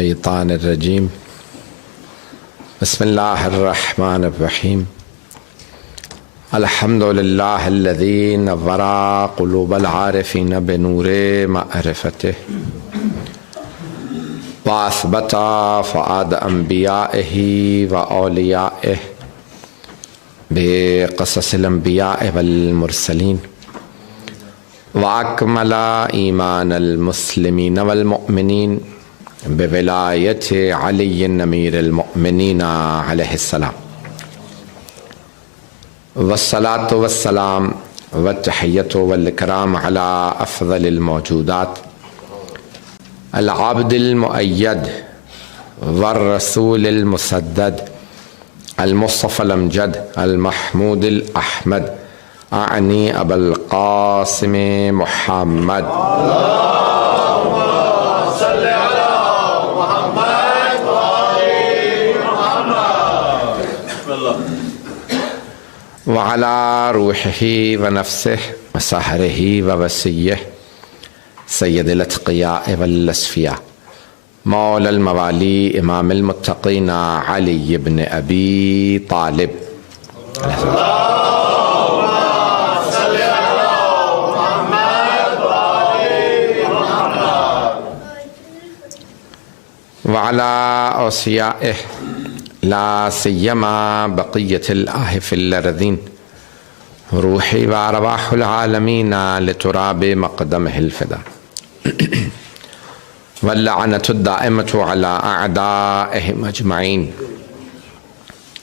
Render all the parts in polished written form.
الشیطان الرجیم بسم اللہ الرحمن الرحیم الحمد للہ الذی نور قلوب العارفین بنور معرفته واثبت فؤاد انبیائہ واولیائہ بقصص الانبیاء والمرسلین واکمل ایمان المسلمین والمؤمنین بولایت علی امیر المؤمنین علیہ السلام والصلاة والسلام والتحیۃ والاکرام علی افضل الموجودات العبد المؤید والرسول المسدد المصطفى الامجد المحمود الاحمد اعنی ابا القاسم محمد وعلى روحه ونفسه وسحره ووسيه سيد الاتقياء والأصفياء مولى الموالي إمام المتقين علي بن أبي طالب وعلى أوصيائه لا سيما بقية الآه في الأرضين روحي وأرواح العالمين لتراب مقدمه الفداء واللعنة الدائمة على أعدائهم أجمعين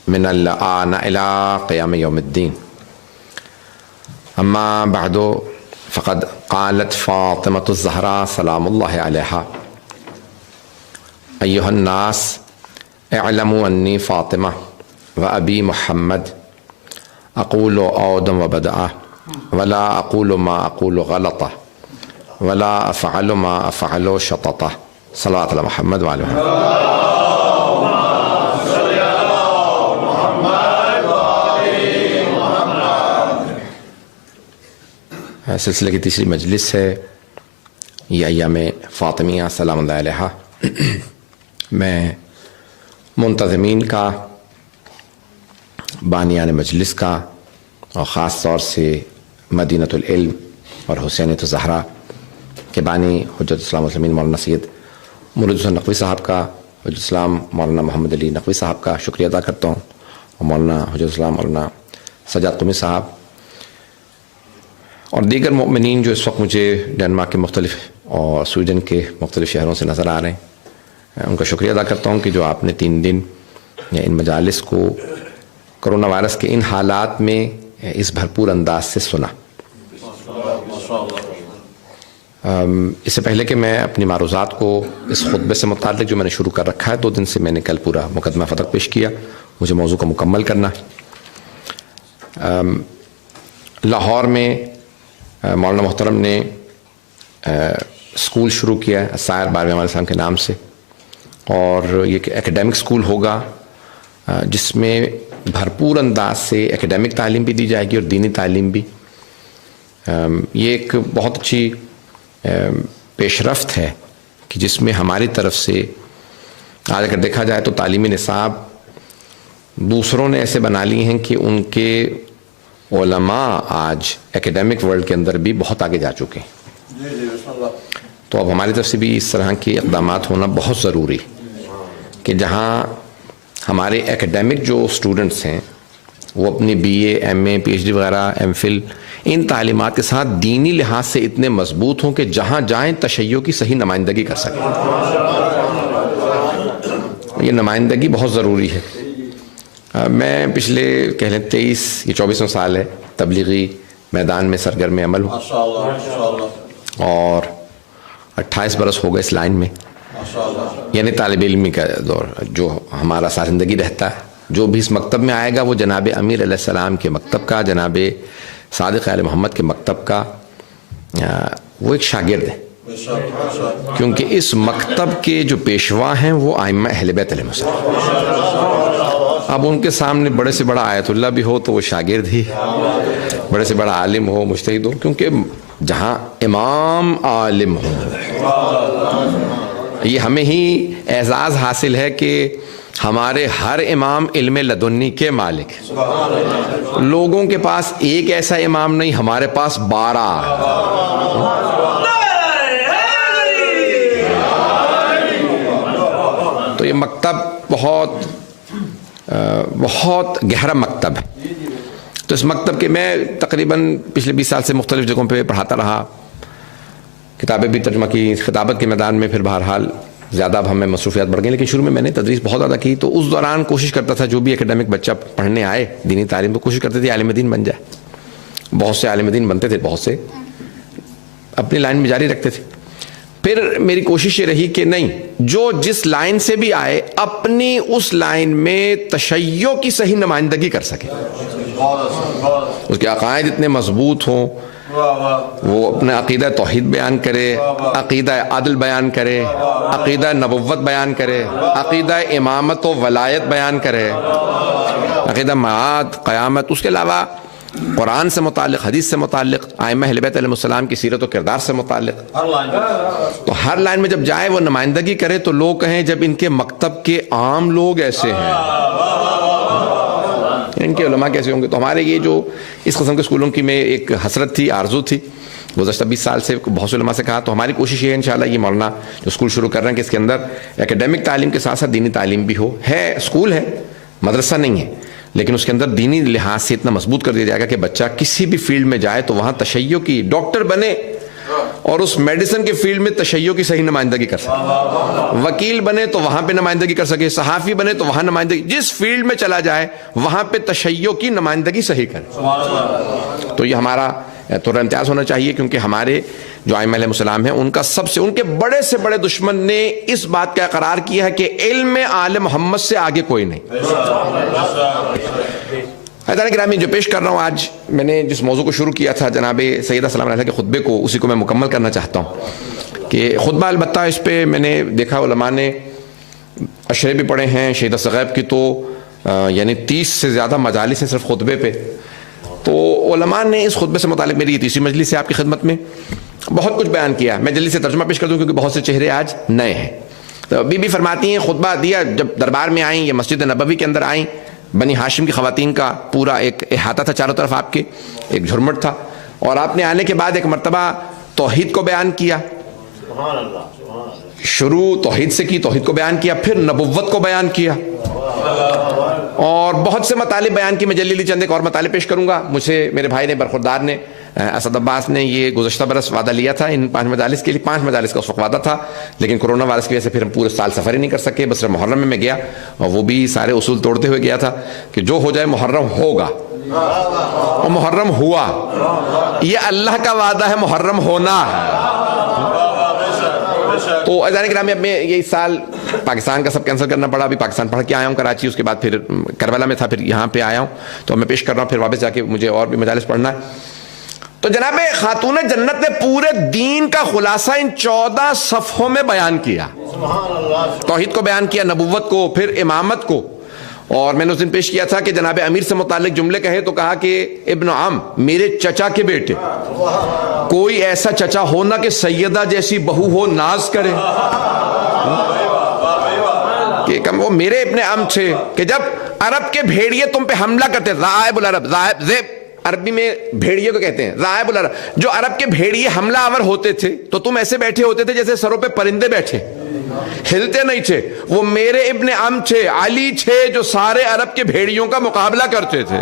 من الآن إلى قيام يوم الدين أما بعد فقد قالت فاطمة الزهراء سلام الله عليها أيها الناس اعلموا أني فاطمة وأبي محمد أقول عودا وبدأ ولا أقول ما أقول غلطة ولا أفعل ما أفعل شططة صلوات على محمد وعلى محمد. سلسلے کی تیسری مجلس ہے یہ ایام فاطمیہ سلام اللہ علیہا. میں منتظمین کا، بانیان مجلس کا، اور خاص طور سے مدینۃ العلم اور حسینیۃ الزہرا کے بانی حجت الاسلام والمسلمین مولانا سید مرید حسین نقوی صاحب کا، حجت الاسلام مولانا محمد علی نقوی صاحب کا شکریہ ادا کرتا ہوں، اور مولانا حجت الاسلام مولانا سجاد قمی صاحب اور دیگر مؤمنین جو اس وقت مجھے ڈنمارک کے مختلف اور سویڈن کے مختلف شہروں سے نظر آ رہے ہیں. ان کا شکریہ ادا کرتا ہوں کہ جو آپ نے 3 دن یا ان مجالس کو کرونا وائرس کے ان حالات میں اس بھرپور انداز سے سنا. اس سے پہلے کہ میں اپنی معروضات کو اس خطبے سے متعلق جو میں نے شروع کر رکھا ہے 2 دن سے، میں نے کل پورا مقدمہ فتح پیش کیا، مجھے موضوع کو مکمل کرنا ہے. لاہور میں مولانا محترم نے اسکول شروع کیا ہے السائر 12ویں امام السلام کے نام سے، اور یہ ایک ایکیڈیمک اسکول ہوگا جس میں بھرپور انداز سے ایکیڈیمک تعلیم بھی دی جائے گی اور دینی تعلیم بھی. یہ ایک بہت اچھی پیش رفت ہے کہ جس میں ہماری طرف سے آج اگر دیکھا جائے تو تعلیمی نصاب دوسروں نے ایسے بنا لی ہیں کہ ان کے علماء آج ایکیڈیمک ورلڈ کے اندر بھی بہت آگے جا چکے ہیں. تو اب ہماری طرف سے بھی اس طرح کے اقدامات ہونا بہت ضروری کہ جہاں ہمارے ایکیڈیمک جو اسٹوڈنٹس ہیں وہ اپنی B A, M A, P H D وغیرہ، ایم فل ان تعلیمات کے ساتھ دینی لحاظ سے اتنے مضبوط ہوں کہ جہاں جائیں تشیع کی صحیح نمائندگی کر سکیں. یہ نمائندگی بہت ضروری ہے. میں پچھلے کہہ لیں 24 سال ہے تبلیغی میدان میں سرگرم عمل ہوں، اور 28 برس ہو گئے اس لائن میں، یعنی طالب علمی کا دور جو ہمارا ساری زندگی رہتا ہے. جو بھی اس مکتب میں آئے گا وہ جناب امیر علیہ السلام کے مکتب کا، جناب صادق آل محمد کے مکتب کا وہ ایک شاگرد ہے، کیونکہ اس مکتب کے جو پیشوا ہیں وہ ائمہ اہل بیت علیہ السلام. اب ان کے سامنے بڑے سے بڑا آیت اللہ بھی ہو تو وہ شاگرد ہی، بڑے سے بڑا عالم ہو، مجتہد ہو، کیونکہ جہاں امام عالم ہو یہ ہمیں ہی اعزاز حاصل ہے کہ ہمارے ہر امام علم لدنی کے مالک ہیں. لوگوں کے پاس ایک ایسا امام نہیں، ہمارے پاس 12. تو یہ مکتب بہت گہرا مکتب ہے. تو اس مکتب کے میں تقریباً پچھلے 20 سال سے مختلف جگہوں پہ پڑھاتا رہا، کتابیں بھی ترجمہ کی، خطابت کے میدان میں پھر بہرحال زیادہ اب ہمیں مصروفیات بڑھ گئی. لیکن شروع میں میں نے تدریس بہت زیادہ کی، تو اس دوران کوشش کرتا تھا جو بھی اکیڈمک بچہ پڑھنے آئے دینی تعلیم تو کوشش کرتے تھے عالم دین بن جائے. بہت سے عالم دین بنتے تھے، بہت سے اپنی لائن میں جاری رکھتے تھے. پھر میری کوشش یہ رہی کہ نہیں، جو جس لائن سے بھی آئے اپنی اس لائن میں تشیع کی صحیح نمائندگی کر سکے، اس کے عقائد اتنے مضبوط ہوں، وہ اپنا عقیدہ توحید بیان کرے، عقیدہ عدل بیان کرے، عقیدہ نبوت بیان کرے، عقیدہ امامت و ولایت بیان کرے، عقیدہ معاد قیامت، اس کے علاوہ قرآن سے متعلق، حدیث سے متعلق، ائمہ اہل بیت علیہ السلام کی سیرت و کردار سے متعلق. تو ہر لائن میں جب جائے وہ نمائندگی کرے تو لوگ کہیں جب ان کے مکتب کے عام لوگ ایسے ہیں، ان کے علماء کیسے ہوں گے. تو ہمارے یہ جو اس قسم کے اسکولوں کی میں ایک حسرت تھی، آرزو تھی گزشتہ 20 سال سے بہت سے علماء سے کہا. تو ہماری کوشش یہ ہے انشاءاللہ یہ مولانا جو اسکول شروع کر رہے ہیں کہ اس کے اندر اکیڈمک تعلیم کے ساتھ ساتھ دینی تعلیم بھی ہو. ہے اسکول ہے، مدرسہ نہیں ہے، لیکن اس کے اندر دینی لحاظ سے اتنا مضبوط کر دیا جائے گا کہ بچہ کسی بھی فیلڈ میں جائے تو وہاں تشیع کی، ڈاکٹر بنے اور اس میڈیسن کے فیلڈ میں تشیع کی صحیح نمائندگی کر سکے، وکیل بنے تو وہاں پہ نمائندگی کر سکے، صحافی بنے تو وہاں نمائندگی، جس فیلڈ میں چلا جائے وہاں پہ تشیع کی نمائندگی صحیح کرے. تو یہ ہمارا طور امتیاز ہونا چاہیے، کیونکہ ہمارے جو ائمہ علیہ السلام ہیں ان کا سب سے، ان کے بڑے سے بڑے دشمن نے اس بات کا اقرار کیا ہے کہ علم آل محمد سے آگے کوئی نہیں. حضرات گرامی، جو پیش کر رہا ہوں آج، میں نے جس موضوع کو شروع کیا تھا جناب سیدہ سلام علیہ کے خطبے کو، اسی کو میں مکمل کرنا چاہتا ہوں. کہ خطبہ البتہ اس پہ میں نے دیکھا علماء نے اشرے بھی پڑھے ہیں، شہیدہ ثغیب کی تو یعنی 30 سے زیادہ مجالس ہیں صرف خطبے پہ. تو علماء نے اس خطبے سے متعلق، میری یہ تیسری مجلس ہے آپ کی خدمت میں، بہت کچھ بیان کیا. میں جلدی سے ترجمہ پیش کر دوں کیونکہ بہت سے چہرے آج نئے ہیں. تو بی بی فرماتی ہیں خطبہ دیا جب دربار میں آئیں، یہ مسجد نبوی کے اندر آئیں، بنی ہاشم کی خواتین کا پورا ایک احاطہ تھا چاروں طرف، آپ کے ایک جھرمٹ تھا، اور آپ نے آنے کے بعد ایک مرتبہ توحید کو بیان کیا. شروع توحید سے کی، توحید کو بیان کیا، پھر نبوت کو بیان کیا، اور بہت سے مطالب بیان کی. میں جلدی چند ایک اور مطالب پیش کروں گا. مجھے میرے بھائی نے، برخوردار نے، اسد عباس نے یہ گزشتہ برس وعدہ لیا تھا ان 5 مجالس کے لیے. 5 مجالس کا اس وقت وعدہ تھا، لیکن کورونا وائرس کی وجہ سے پھر ہم پورے سال سفر ہی نہیں کر سکے. بس محرم میں گیا، اور وہ بھی سارے اصول توڑتے ہوئے گیا تھا کہ جو ہو جائے محرم ہوگا، اور محرم ہوا. یہ اللہ کا وعدہ ہے، محرم ہونا ہے. تو عزیزان گرامی، اب میں یہ سال پاکستان کا سب کینسل کرنا پڑا. ابھی پاکستان پڑھ کے آیا ہوں کراچی، اس کے بعد پھر کربلا میں تھا، پھر یہاں پہ آیا ہوں. تو میں پیش کر رہا ہوں، پھر واپس جا کے مجھے اور بھی مجالس پڑھنا ہے. تو جناب خاتون جنت نے پورے دین کا خلاصہ ان 14 صفحوں میں بیان کیا. توحید کو بیان کیا، نبوت کو، پھر امامت کو. اور میں نے اس دن پیش کیا تھا کہ جناب امیر سے متعلق جملے کہے تو کہا کہ ابن عم، میرے چچا کے بیٹے، کوئی ایسا چچا ہونا کہ سیدہ جیسی بہو ہو ناز کرے. کہ وہ میرے ابن عم تھے کہ جب عرب کے بھیڑیے تم پہ حملہ کرتے، ذائب العرب، ذائب عربی میں بھیڑیے کو کہتے ہیں، ذائب العرب، جو عرب کے بھیڑیے حملہ آور ہوتے تھے تو تم ایسے بیٹھے ہوتے تھے جیسے سروں پہ پرندے بیٹھے، ہلتے نہیں تھے. وہ میرے ابن عم تھے، علی تھے، جو سارے عرب کے بھیڑیوں کا مقابلہ کرتے تھے،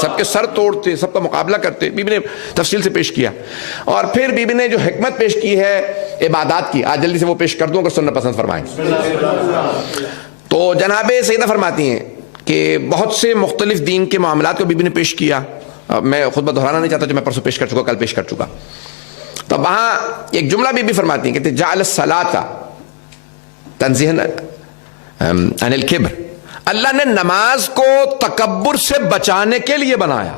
سب کے سر توڑتے، سب کا مقابلہ کرتے. بی بی نے تفصیل سے پیش کیا. اور پھر بی بی نے جو حکمت پیش کی ہے عبادات کی، آج جلدی سے وہ پیش کر دوں اگر سننا پسند فرمائیں. تو جناب سیدہ فرماتی ہیں کہ بہت سے مختلف دین کے معاملات کو بی بی نے پیش کیا. میں خطبہ دہرانا نہیں چاہتا جو میں پرسوں پیش کر چکا، کل پیش کر چکا. تو وہاں ایک جملہ بی بی فرماتی ہیں، کہتے جعل الصلاۃ تنزیہا عن الکبر، اللہ نے نماز کو تکبر سے بچانے کے لیے بنایا.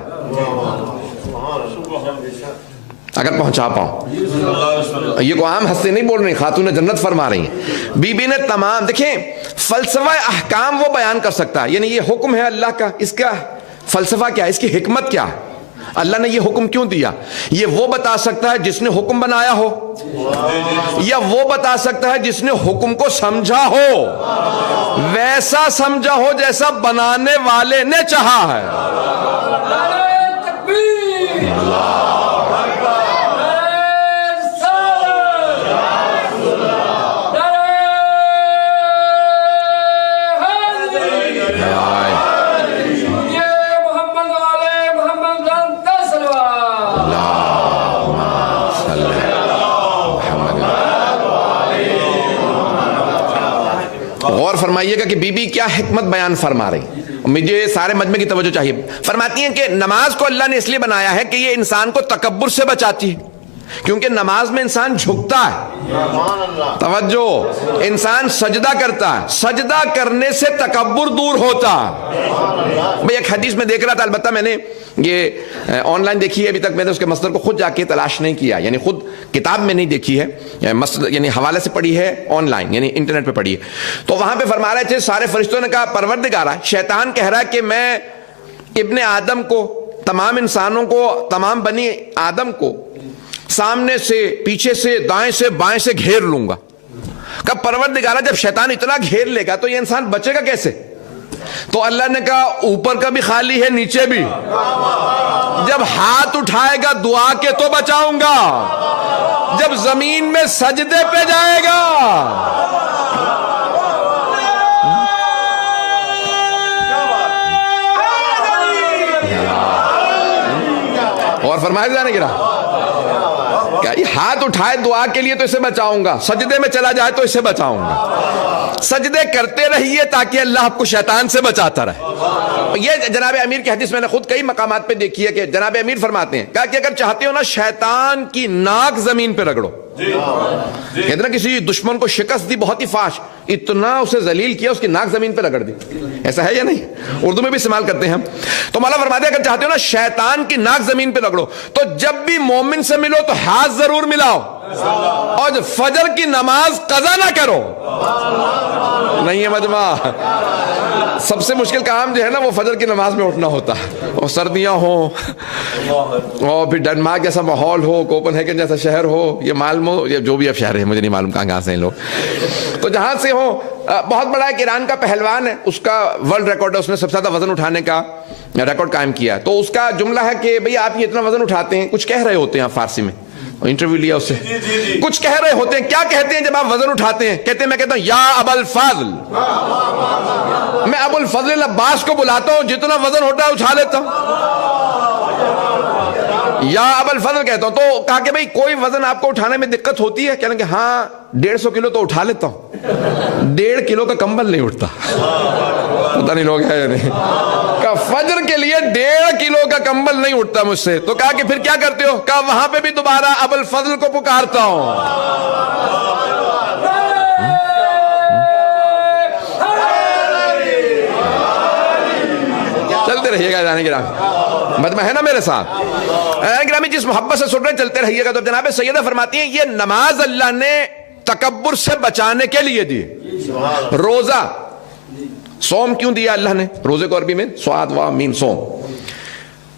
اگر پہنچا پاؤں، یہ کو عام ہستے نہیں بول رہی، خاتون جنت فرما رہی ہیں. بی بی نے تمام، دیکھیں فلسفہ احکام وہ بیان کر سکتا ہے، یعنی یہ حکم ہے اللہ کا، اس کا فلسفہ کیا ہے، اس کی حکمت کیا ہے. اللہ نے یہ حکم کیوں دیا؟ یہ وہ بتا سکتا ہے جس نے حکم بنایا ہو، یا وہ بتا سکتا ہے جس نے حکم کو سمجھا ہو، ویسا سمجھا ہو جیسا بنانے والے نے چاہا ہے۔ غور فرمائیے گا کہ بی بی کیا حکمت بیان فرما رہی، مجھے سارے مجمع کی توجہ چاہیے۔ فرماتی ہیں کہ نماز کو اللہ نے اس لیے بنایا ہے کہ یہ انسان کو تکبر سے بچاتی ہے، کیونکہ نماز میں انسان جھکتا ہے، توجہ، انسان سجدہ کرتا ہے، سجدہ کرنے سے تکبر دور ہوتا ہے۔ بھئی ایک حدیث میں دیکھ رہا تھا، البتہ میں نے یہ آن لائن دیکھی ہے، ابھی تک میں نے اس کے مصدر کو خود جا کے تلاش نہیں کیا، یعنی خود کتاب میں نہیں دیکھی ہے، یعنی حوالے سے پڑھی ہے آن لائن، یعنی انٹرنیٹ پہ پڑھی ہے۔ تو وہاں پہ فرما رہے تھے سارے فرشتوں نے کہا پروردگارا، شیطان کہہ رہا ہے کہ میں ابن آدم کو، تمام انسانوں کو، تمام بنی آدم کو سامنے سے، پیچھے سے، دائیں سے، بائیں سے گھیر لوں گا۔ کہ پروردگارا جب شیطان اتنا گھیر لے گا تو یہ انسان بچے گا کیسے؟ تو اللہ نے کہا اوپر کا بھی خالی ہے، نیچے بھی، جب ہاتھ اٹھائے گا دعا کے تو بچاؤں گا، جب زمین میں سجدے پہ جائے گا۔ اور فرمایا جانے گرا کہ ہاتھ اٹھائے دعا کے لیے تو اسے بچاؤں گا، سجدے میں چلا جائے تو اسے بچاؤں گا۔ سجدے کرتے رہیے تاکہ اللہ آپ کو شیطان سے بچاتا رہے۔ یہ جناب امیر کی حدیث میں نے خود کئی مقامات پہ دیکھی ہے کہ جناب امیر فرماتے ہیں کہا کہ اگر چاہتے ہو نا شیطان کی ناک زمین پہ رگڑو، کہتے نا کسی دشمن کو شکست دی بہت ہی فاش، اتنا اسے ذلیل کیا، اس کی ناک زمین پہ رگڑ دی، ایسا ہے یا نہیں؟ اردو میں بھی استعمال کرتے ہیں ہم۔ تو مولا فرماتے ہیں اگر چاہتے ہو نا شیطان کی ناک زمین پہ رگڑو، تو جب بھی مومن سے ملو تو ہاتھ ضرور ملاؤ، اور فجر کی نماز قضا نہ کرو۔ نہیں ہے مجمع، سب سے مشکل کام جو ہے نا وہ فجر کی نماز میں اٹھنا ہوتا ہے، اور سردیاں ہوں، اور پھر ڈنمارک جیسا ماحول ہو، کوپن ہیگن جیسا شہر ہو، یہ مالمو، یہ جو بھی اب شہر ہے مجھے نہیں معلوم کہاں سے ہیں لوگ، تو جہاں سے ہو۔ بہت بڑا ایک ایران کا پہلوان ہے، اس کا ورلڈ ریکارڈ ہے، اس نے سب سے زیادہ وزن اٹھانے کا ریکارڈ قائم کیا ہے۔ تو اس کا جملہ ہے کہ بھئی آپ یہ اتنا وزن اٹھاتے ہیں، کچھ کہہ رہے ہوتے ہیں، آپ فارسی میں انٹرویو لیا اس سے، کچھ کہہ رہے ہوتے ہیں، کیا کہتے ہیں جب آپ وزن اٹھاتے ہیں؟ کہتے ہیں میں کہتا ہوں یا ابا الفضل، میں ابو الفضل عباس کو بلاتا ہوں، جتنا وزن ہوتا ہے اٹھا لیتا ہوں، یا ابا الفضل کہتا ہوں۔ تو کہا کہ بھئی کوئی وزن آپ کو اٹھانے میں دقت ہوتی ہے؟ کہنے کہ ہاں 150 کلو تو اٹھا لیتا ہوں، 1.5 کلو کا کمبل نہیں اٹھتا۔ پتہ نہیں لوگ ہے یا نہیں، کہا فجر کے لیے 1.5 کلو کا کمبل نہیں اٹھتا مجھ سے۔ تو کہا کہ پھر کیا کرتے ہو؟ کہا وہاں پہ بھی دوبارہ ابو الفضل کو پکارتا ہوں۔ چلتے رہیے گا جانے گرامی، مجمع ہے نا میرے ساتھ، گرامی جس محبت سے سن رہے چلتے رہیے گا۔ تو جناب سیدہ فرماتی ہیں یہ نماز اللہ نے تکبر سے بچانے کے لیے دی۔ روزہ، صوم کیوں دیا اللہ نے؟ روزے کو عربی میں صاد و میم صوم۔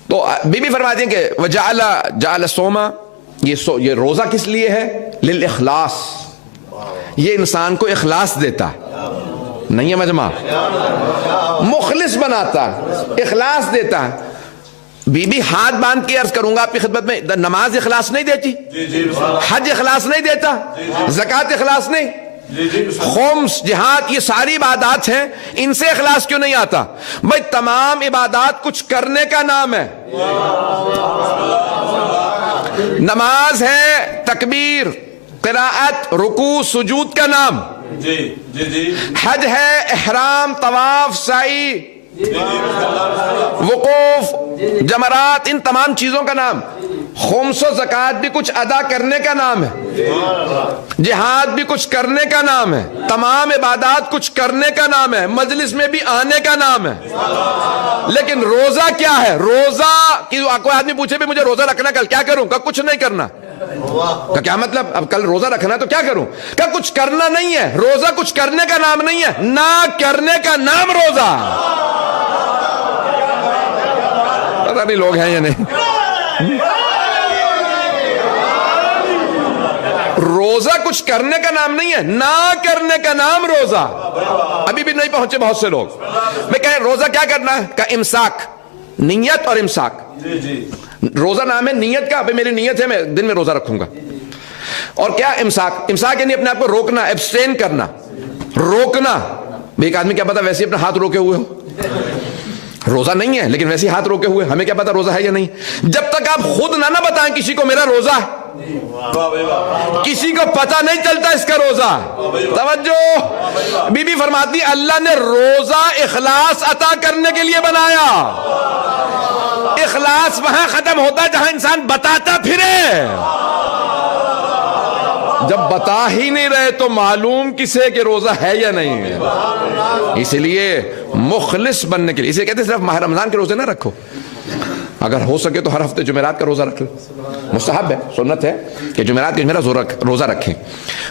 تو بی بی فرماتی ہیں کہ وجعل صوما، یہ روزہ کس لیے ہے؟ للاخلاص، یہ انسان کو اخلاص دیتا ہے، نہیں ہے مجمع، مخلص بناتا ہے، اخلاص دیتا ہے۔ بی بی ہاتھ باندھ کے عرض کروں گا آپ کی خدمت میں، نماز اخلاص نہیں دیتی، حج اخلاص نہیں دیتا، زکوٰۃ اخلاص نہیں، خمس، جہاد، یہ ساری عبادات ہیں، ان سے اخلاص کیوں نہیں آتا؟ بھائی تمام عبادات کچھ کرنے کا نام ہے۔ نماز ہے تکبیر، قراءت، رکوع، سجود کا نام، حج ہے احرام، طواف، سعی، وقوف، جمرات، ان تمام چیزوں کا نام۔ خمس و زکوٰۃ بھی کچھ ادا کرنے کا نام ہے، جہاد بھی کچھ کرنے کا نام ہے، تمام عبادات کچھ کرنے کا نام ہے، مجلس میں بھی آنے کا نام ہے۔ لیکن روزہ کیا ہے؟ روزہ کہ کوئی آدمی پوچھے بھی مجھے روزہ رکھنا، کل کیا کروں؟ کہ کچھ نہیں کرنا۔ کہ کیا مطلب؟ اب کل روزہ رکھنا تو کیا کروں؟ کہ کچھ کرنا نہیں ہے، روزہ کچھ کرنے کا نام نہیں ہے، نہ کرنے کا نام روزہ۔ پتہ نہیں لوگ ہیں یا نہیں۔ روزہ کچھ کرنے کا نام نہیں ہے، نہ کرنے کا نام روزہ. ابھی بھی نہیں پہنچے بہت سے لوگ. میں کہہ روزہ کیا کرنا ہے؟ کہ امساک، نیت اور امساک. روزہ نام ہے نیت کا، ابھی میری نیت ہے میں دن میں روزہ رکھوں گا. اور کیا امساک؟ امساک یعنی اپنے آپ کو روکنا، ایبسٹین کرنا، روکنا. ایک آدمی کیا پتا ویسے اپنا ہاتھ روکے ہوئے ہو، روزہ نہیں ہے لیکن ویسے ہاتھ روکے ہوئے، ہمیں کیا پتا روزہ ہے یا نہیں. جب تک آپ خود نہ بتائیں کسی کو میرا روزہ ہے، کسی کو پتہ نہیں چلتا اس کا روزہ. توجہ، بی بی فرماتی اللہ نے روزہ اخلاص عطا کرنے کے لیے بنایا. اخلاص وہاں ختم ہوتا ہے جہاں انسان بتاتا پھرے. جب بتا ہی نہیں رہے تو معلوم کسے کہ روزہ ہے یا نہیں ہے. اس لیے مخلص بننے کے لیے، اسے کہتے ہیں صرف ماہ رمضان کے روزے نہ رکھو، اگر ہو سکے تو ہر ہفتے جمعرات کا روزہ رکھ لو. مستحب ہے، سنت ہے کہ جمعرات کے جمعرات روزہ رکھیں.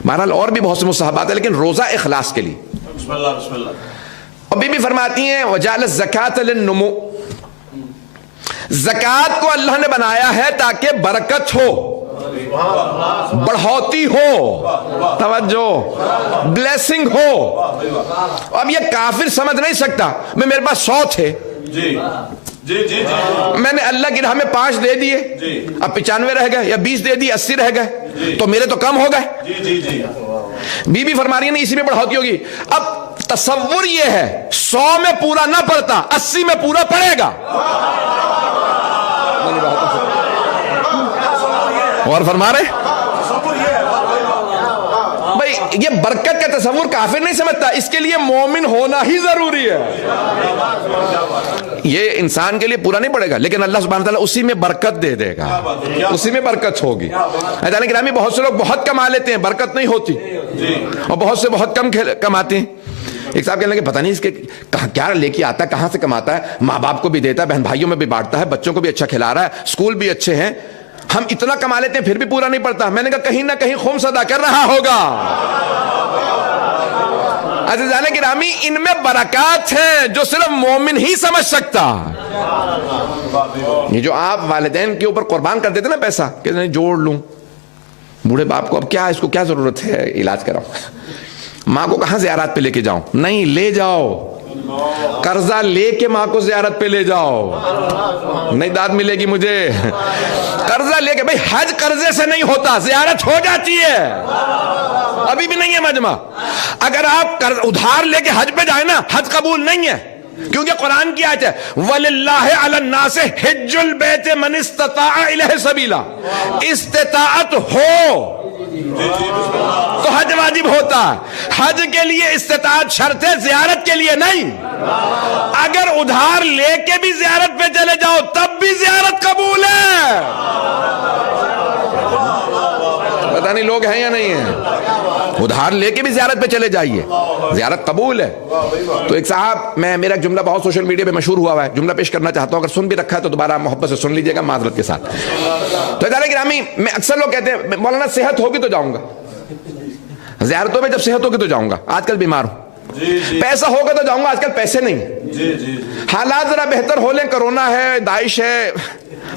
بہرحال اور بھی بہت سے مستحبات ہیں لیکن روزہ اخلاص کے لیے. بسم اللہ بسم اللہ. اور بی بی فرماتی ہیں وجعل الزکاۃ للنمو، زکوٰۃ کو اللہ نے بنایا ہے تاکہ برکت ہو، بڑھوتی ہو، توجہ، بلیسنگ ہو. اب یہ کافر سمجھ نہیں سکتا میں میرے پاس 100 تھے، جی جی جی میں نے اللہ کی راہ میں 5 دے دیے، اب 95 رہ گئے، یا 20 دے دیے 80 رہ گئے، تو میرے تو کم ہو گئے. جی جی جی. بی بی فرما رہی ہے نہیں اسی میں بڑھوتی ہوگی. اب تصور یہ ہے 100 میں پورا نہ پڑتا 80 میں پورا پڑے گا. اور فرما رہے بھائی یہ برکت کا تصور کافر نہیں سمجھتا، اس کے لیے مومن ہونا ہی ضروری ہے. یہ انسان کے لیے پورا نہیں پڑے گا لیکن اللہ سبحانہ وتعالیٰ اسی میں برکت دے دے گا، اسی میں برکت ہوگی. عزیزان گرامی بہت سے لوگ بہت کما لیتے ہیں، برکت نہیں ہوتی، اور بہت سے بہت کم کماتے ہیں. ایک صاحب کہنے لگے پتہ نہیں اس کے کیا لے کے آتا ہے، کہاں سے کماتا ہے، ماں باپ کو بھی دیتا ہے، بہن بھائیوں میں بھی بانٹتا ہے، بچوں کو بھی اچھا کھلا رہا ہے، اسکول بھی اچھے ہیں، ہم اتنا کما لیتے ہیں پھر بھی پورا نہیں پڑتا. میں نے کہا کہیں نہ کہیں خمس ادا کر رہا ہوگا. عزیزان گرامی ان میں برکات ہیں جو صرف مومن ہی سمجھ سکتا. یہ جو آپ والدین کے اوپر قربان کر دیتے نا پیسہ کہ نہیں جوڑ لوں، بوڑھے باپ کو اب کیا اس کو کیا ضرورت ہے علاج کراؤں، ماں کو کہاں زیارات پہ لے کے جاؤں، نہیں لے جاؤ، قرضہ لے کے ماں کو زیارت پہ لے جاؤ، نہیں داد ملے گی مجھے. قرضہ لے کے، بھائی حج قرضے سے نہیں ہوتا، زیارت ہو جاتی ہے، ابھی بھی نہیں ہے مجمع. اگر آپ ادھار لے کے حج پہ جائیں نا حج قبول نہیں ہے، کیونکہ قرآن کی آیت ہے وَلِلَّهِ عَلَى النَّاسِ حِجُّ الْبَيْتِ مَنِ اسْتَطَاعَ إِلَيْهِ سَبِيلًا. استطاعت ہو تو حج واجب ہوتا ہے، حج کے لیے استطاعت شرط ہے، زیارت کے لیے نہیں. اگر ادھار لے کے بھی زیارت پہ چلے جاؤ تب بھی زیارت قبول ہے. پتہ نہیں لوگ ہیں یا نہیں ہیں، ادھار لے کے بھی زیارت پہ چلے جائیے، زیارت قبول ہے. تو ایک صاحب، میرا ایک جملہ بہت سوشل میڈیا پہ مشہور ہوا ہے، جملہ پیش کرنا چاہتا ہوں، اگر سن بھی رکھا ہے تو دوبارہ محبت سے سن لیجئے گا معذرت کے ساتھ. تو عزیزان گرامی میں اکثر لوگ کہتے ہیں مولانا صحت ہوگی تو جاؤں گا، زیارتوں میں جب صحت ہوگی تو جاؤں گا، آج کل بیمار ہوں، پیسہ ہوگا تو جاؤں گا، آج کل پیسے نہیں، حالات ذرا بہتر ہو لیں، کرونا ہے، داعش ہے،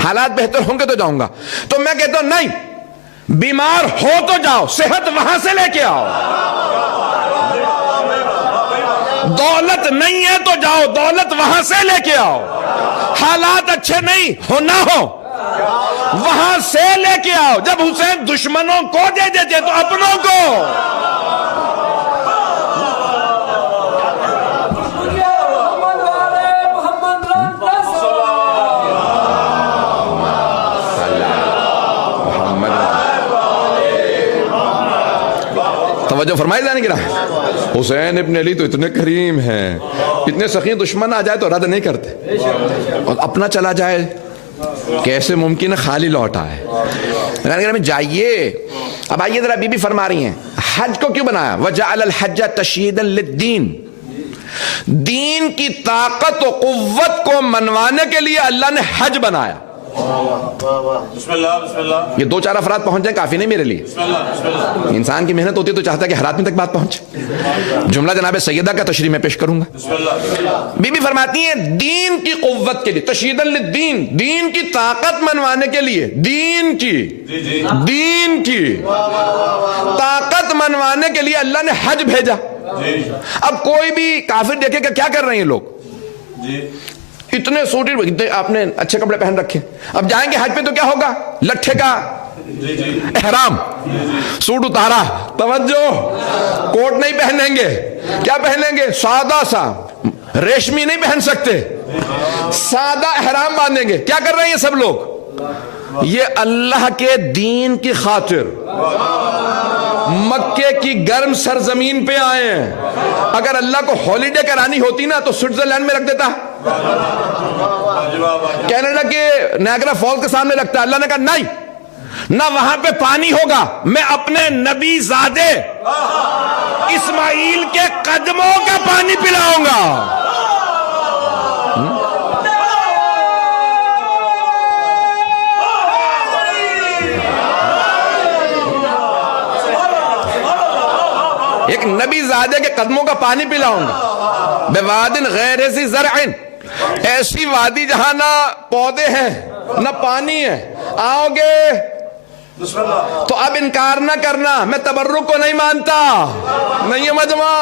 حالات بہتر ہوں گے تو جاؤں گا. تو میں کہتا ہوں نہیں، بیمار ہو تو جاؤ، صحت وہاں سے لے کے آؤ. دولت نہیں ہے تو جاؤ، دولت وہاں سے لے کے آؤ. حالات اچھے نہیں ہو نہ ہو وہاں سے لے کے آؤ. جب حسین دشمنوں کو دے دیتے تو اپنوں کو. توجہ فرمائی جانے کی رہا. حسین ابن علی تو اتنے کریم ہیں، اتنے سخی، دشمن آ جائے تو رد نہیں کرتے، اور اپنا چلا جائے کیسے ممکن ہے خالی لوٹا ہے. جائیے. اب آئیے ذرا بی بی فرما رہی ہیں حج کو کیوں بنایا؟ وجعل الحج تشہیدا للدین، دین کی طاقت و قوت کو منوانے کے لیے اللہ نے حج بنایا. بسم اللہ بسم اللہ یہ 2-4 افراد پہنچ جائیں کافی نہیں میرے لیے. بسم اللہ بسم اللہ انسان کی محنت ہوتی ہے تو چاہتا ہے کہ ہر آدمی تک بات پہنچے. جملہ جناب سیدہ کا تشریح میں پیش کروں گا. بسم اللہ بی بی فرماتی ہیں دین کی قوت کے لیے، تشدید للدین، دین کی طاقت منوانے کے لیے، دین کی طاقت منوانے کے لیے اللہ نے حج بھیجا. اب کوئی بھی کافر دیکھے کہ کیا کر رہے ہیں لوگ، اتنے سوٹڈ، آپ نے اچھے کپڑے پہن رکھے، اب جائیں گے حج پہ تو کیا ہوگا، لٹھے کا احرام، سوٹ اتارا، توجہ، کوٹ نہیں پہنیں گے، کیا پہنیں گے، سادہ سا، ریشمی نہیں پہن سکتے، سادہ احرام باندھیں گے. کیا کر رہے ہیں یہ سب لوگ؟ یہ اللہ کے دین کی خاطر مکے کی گرم سرزمین پہ آئے ہیں. اگر اللہ کو ہالیڈے کرانی ہوتی نا تو سوئٹزرلینڈ میں رکھ دیتا، کینیڈا کے نیاگرا فال کے سامنے رکھتا. اللہ نے کہا نہیں، نہ وہاں پہ پانی ہوگا، میں اپنے نبی زادے اسماعیل کے قدموں کا پانی پلاؤں گا. ایک نبی زادے کے قدموں کا پانی پلاؤں گا. بوادن غیر ذی زرع، ایسی وادی جہاں نہ پودے ہیں نہ پانی ہے. آؤ گے تو اب انکار نہ کرنا، میں تبرک کو نہیں مانتا، نہیں ہے مجمع،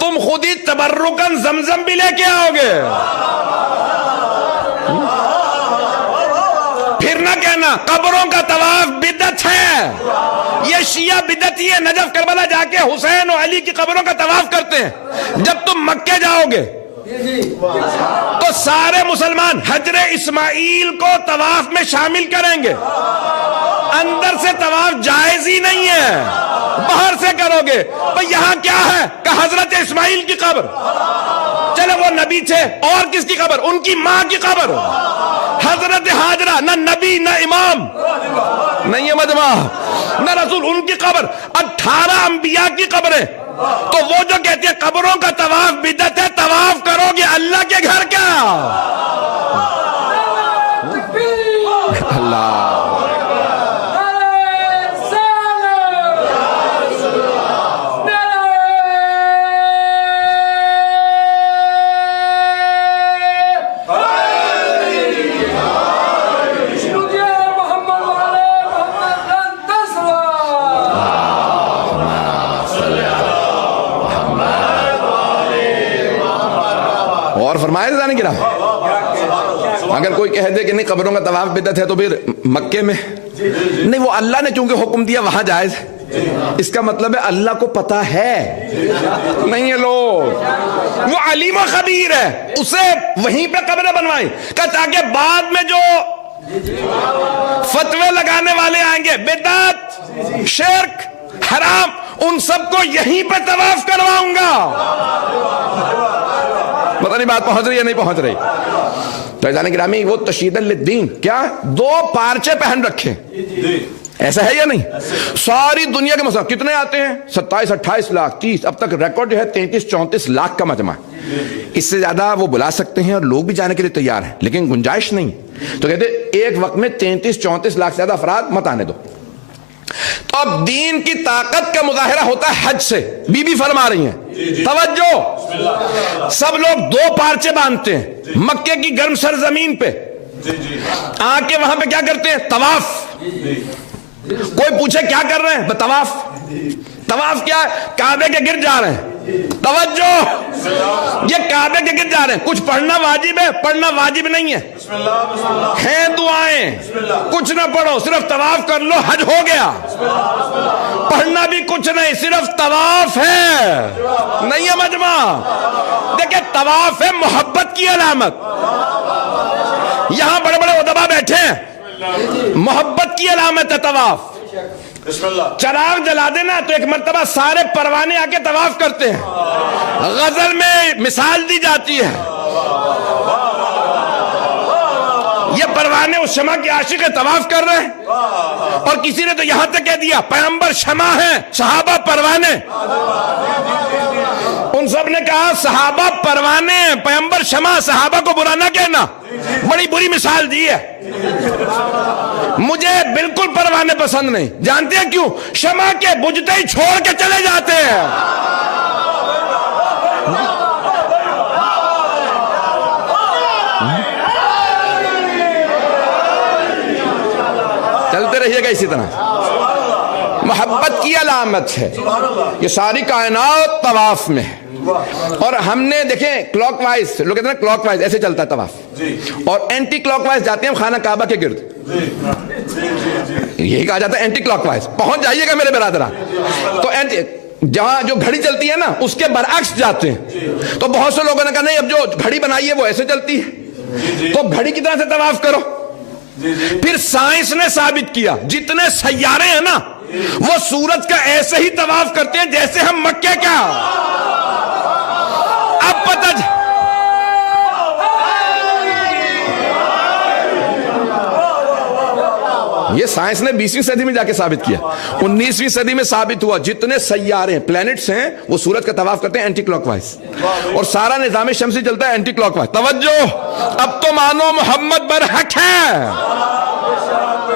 تم خود ہی تبرکن زمزم بھی لے کے آؤ گے. پھر نہ کہنا قبروں کا طواف بدعت ہے، یہ شیعہ بدعتی ہے، نجف کربلا جا کے حسین و علی کی قبروں کا طواف کرتے ہیں. جب تم مکے جاؤ گے تو سارے مسلمان حجر اسماعیل کو طواف میں شامل کریں گے. اندر سے طواف جائز ہی نہیں ہے، باہر سے کرو گے. بھئی یہاں کیا ہے کہ حضرت اسماعیل کی قبر، چلے وہ نبی تھے، اور کس کی قبر، ان کی ماں کی قبر، حضرت حاجرہ، نہ نبی نہ امام، نہیں ہے مجمع، نہ رسول، ان کی قبر، 18 انبیاء کی قبریں. تو وہ جو کہتے ہیں قبروں کا طواف بدعت ہے، طواف کرو گے اللہ کے گھر کا. اللہ اور فرمائے رضانی کرام. اگر کوئی کہہ دے کہ نہیں قبروں کا طواف بدعت ہے تو پھر مکے میں نہیں، وہ اللہ نے چونکہ حکم دیا وہاں جائز ہے، اس کا مطلب ہے اللہ کو پتا ہے. نہیں ہے لوگ، وہ علیم و خبیر ہے، اسے وہیں پہ قبریں بنوائیں کہ تاکہ بعد میں جو فتوے لگانے والے آئیں گے بدعت، شرک، حرام، ان سب کو یہیں پہ طواف کرواؤں گا. پتہ نہیں بات پہنچ رہی ہے نہیں پہنچ رہی. تو عزیزان گرامی، وہ تشدید للدین، کیا 2 پارچے پہن رکھے، ایسا ہے یا نہیں؟ ساری دنیا کے مسلمان کتنے آتے ہیں؟ 27-28 لاکھ، 30، اب تک ریکارڈ جو ہے 33-34 لاکھ کا مجمع. اس سے زیادہ وہ بلا سکتے ہیں اور لوگ بھی جانے کے لیے تیار ہیں، لیکن گنجائش نہیں. تو کہتے ایک وقت میں 33-34 لاکھ سے زیادہ افراد مت آنے دو. تو اب دین کی طاقت کا مظاہرہ ہوتا ہے حج سے. بی بی فرما رہی ہیں توجہ، سب لوگ 2 پارچے باندھتے ہیں مکے کی گرم سرزمین پہ، آ کے وہاں پہ کیا کرتے ہیں، طواف. کوئی پوچھے کیا کر رہے ہیں، طواف. طواف کیا ہے، کعبے کے گرد جا رہے ہیں. توجہ، یہ کعبے کے گرد جا رہے ہیں. کچھ پڑھنا واجب ہے، پڑھنا واجب نہیں ہے، ہیں دعائیں، کچھ نہ پڑھو، صرف طواف کر لو، حج ہو گیا. پڑھنا بھی کچھ نہیں، صرف طواف ہے. نہیں ہے مجمع، دیکھیں طواف ہے محبت کی علامت. یہاں بڑے بڑے ادبا بیٹھے ہیں، محبت کی علامت ہے طواف. چراغ جلا دینا تو ایک مرتبہ سارے پروانے آ کے طواف کرتے ہیں. غزل میں مثال دی جاتی ہے، یہ پروانے اس شمع کے عاشق طواف کر رہے ہیں، اور کسی نے تو یہاں تک کہہ دیا پیغمبر شمع ہیں، صحابہ پروانے. ان سب نے کہا صحابہ پروانے ہیں، پیغمبر شمع، صحابہ کو برا نہ کہنا. بڑی بری مثال دی ہے. مجھے بالکل پروانے پسند نہیں. جانتے ہیں کیوں؟ شمع کے بجھتے ہی چھوڑ کے چلے جاتے ہیں. چلتے رہیے گا اسی طرح. محبت کی علامت ہے. یہ ساری کائنات طواف میں ہے. اور ہم نے دیکھیں کلاک وائز، لوگ کہتے ہیں کلاک وائز ایسے چلتا ہے طواف، اور اینٹی کلاک وائز جاتے ہیں ہم خانہ کعبہ کے گرد. یہی کہا جاتا ہے اینٹی کلاک وائز. پہنچ جائیے گا میرے برادران. تو جہاں جو گھڑی چلتی ہے نا اس کے برعکس جاتے ہیں. تو بہت سے لوگوں نے کہا نہیں، اب جو گھڑی بنائی ہے وہ ایسے چلتی ہے تو گھڑی کی طرح سے طواف کرو. پھر سائنس نے ثابت کیا جتنے سیارے ہیں نا وہ سورج کا ایسے ہی طواف کرتے ہیں جیسے ہم مکے کا. اب پتہ یہ سائنس نے 20ویں صدی میں جا کے ثابت کیا. 19ویں صدی میں ثابت ہوا جتنے سیارے پلانٹس ہیں وہ سورج کا طواف کرتے ہیں اینٹی کلاک وائز، اور سارا نظام شمسی چلتا ہے اینٹی کلاک وائز. توجہ، اب تو مانو محمد برحق ہے.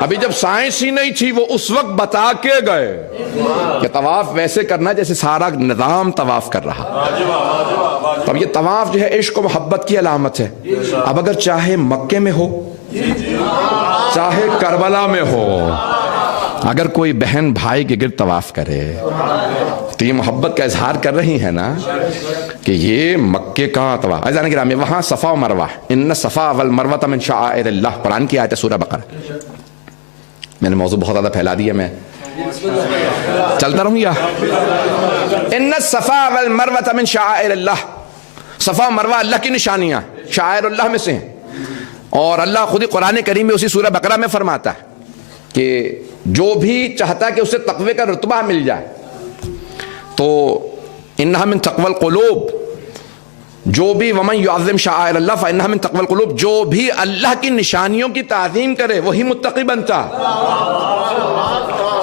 ابھی جب سائنس ہی نہیں تھی وہ اس وقت بتا کے گئے کہ طواف ویسے کرنا جیسے سارا نظام طواف کر رہا. اب یہ طواف جو ہے عشق و محبت کی علامت ہے. اب اگر چاہے مکے میں ہو چاہے کربلا میں ہو، اگر کوئی بہن بھائی کے گرد طواف کرے تو یہ محبت کا اظہار کر رہی ہے نا کہ یہ مکے کا طواف. عزیزان گرامی، وہاں صفا و مروہ، ان صفا والمروہ من شعائر اللہ، قرآن کی آیت ہے سورہ بقرہ. میں نے موضوع بہت زیادہ پھیلا دیا، میں چلتا رہوں یا ان الصفا والمروہ من شعائر اللہ. صفا و مروہ اللہ کی نشانیاں، شعائر اللہ میں سے ہیں. اور اللہ خود ہی قرآن کریم میں اسی سورہ بقرہ میں فرماتا ہے کہ جو بھی چاہتا ہے کہ اسے تقوی کا رتبہ مل جائے تو انہا من تقوی القلوب، جو بھی ومن یعظم شعائر اللہ فانہا من تقوی القلوب، جو بھی اللہ کی نشانیوں کی تعظیم کرے وہی متقی بنتا.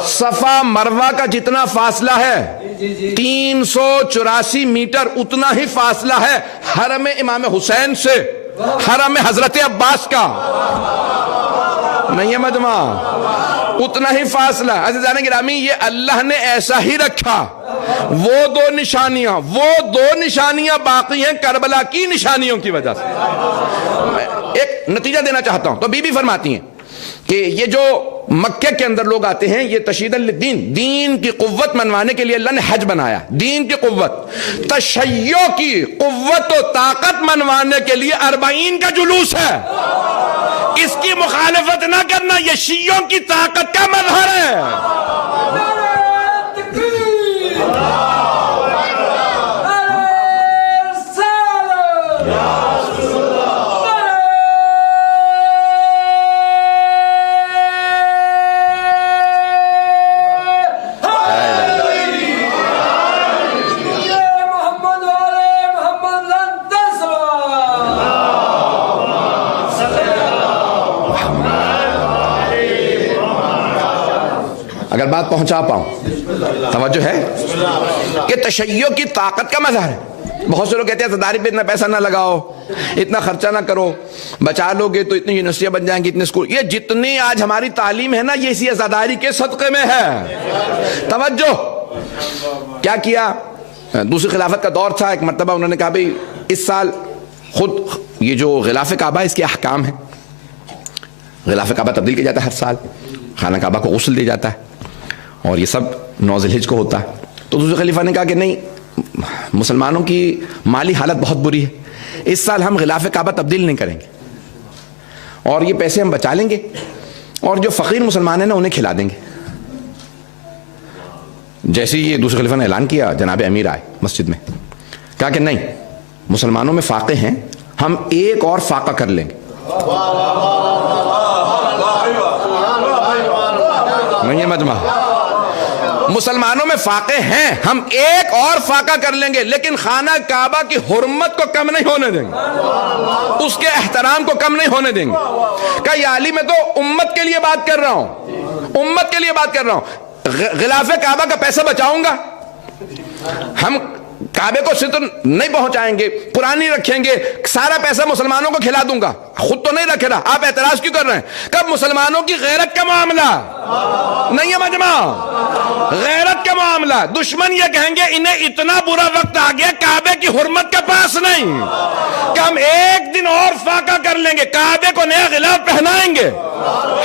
صفا مروہ کا جتنا فاصلہ ہے 384 میٹر، اتنا ہی فاصلہ ہے حرم امام حسین سے حرم حضرت عباس کا. نہیں ہے مجمع، اتنا ہی فاصلہ. عزیزان گرامی، یہ اللہ نے ایسا ہی رکھا. وہ دو نشانیاں باقی ہیں کربلا کی نشانیوں کی وجہ سے. ایک نتیجہ دینا چاہتا ہوں. تو بی بی فرماتی ہیں کہ یہ جو مکے کے اندر لوگ آتے ہیں یہ تشییداً للدین، دین کی قوت منوانے کے لیے اللہ نے حج بنایا. دین کی قوت، تشیع کی قوت و طاقت منوانے کے لیے 40 کا جلوس ہے. اس کی مخالفت نہ کرنا یہ شیعوں کی طاقت کا مظہر ہے. اگر بات پہنچا پاؤں، توجہ ہے کہ تشیع کی طاقت کا مظہر ہے. بہت سے لوگ کہتے ہیں زداری پہ اتنا پیسہ نہ لگاؤ، اتنا خرچہ نہ کرو، بچا لو گے تو اتنی یونیورسٹیاں بن جائیں گی، اتنے اسکول. یہ جتنی آج ہماری تعلیم ہے نا یہ اسی زداری کے صدقے میں ہے. توجہ، کیا کیا؟ دوسری خلافت کا دور تھا. ایک مرتبہ انہوں نے کہا بھئی اس سال خود یہ جو غلاف کعبہ اس کے احکام ہیں، غلاف کعبہ تبدیل کیا جاتا ہے ہر سال، خانہ کعبہ کو غسل دیا جاتا ہے، اور یہ سب 9 ذی الحجہ کو ہوتا ہے. تو دوسرے خلیفہ نے کہا کہ نہیں، مسلمانوں کی مالی حالت بہت بری ہے، اس سال ہم غلاف کعبہ تبدیل نہیں کریں گے، اور یہ پیسے ہم بچا لیں گے اور جو فقیر مسلمان ہیں نا انہیں کھلا دیں گے. جیسے ہی یہ دوسرے خلیفہ نے اعلان کیا، جناب امیر آئے مسجد میں، کہا کہ نہیں، مسلمانوں میں فاقے ہیں، ہم ایک اور فاقہ کر لیں گے. نہیں ہے مجمع، مسلمانوں میں فاقے ہیں، ہم ایک اور فاقہ کر لیں گے، لیکن خانہ کعبہ کی حرمت کو کم نہیں ہونے دیں گے، اس کے احترام کو کم نہیں ہونے دیں گے. کہ یا علی میں تو امت کے لیے بات کر رہا ہوں، امت کے لیے بات کر رہا ہوں. غلاف کعبہ کا پیسہ بچاؤں گا. ہم کعبے کو ستر نہیں پہنچائیں گے، قرآن رکھیں گے، سارا پیسہ مسلمانوں کو کھلا دوں گا، خود تو نہیں رکھ رہا، آپ اعتراض کیوں کر رہے ہیں؟ کب مسلمانوں کی غیرت کا معاملہ نہیں ہے مجمع، غیرت کا معاملہ، دشمن یہ کہیں گے انہیں اتنا برا وقت آ گیا کعبے کی حرمت کے پاس نہیں کہ ہم ایک دن اور فاقہ کر لیں گے، کعبے کو نیا غلاف پہنائیں گے،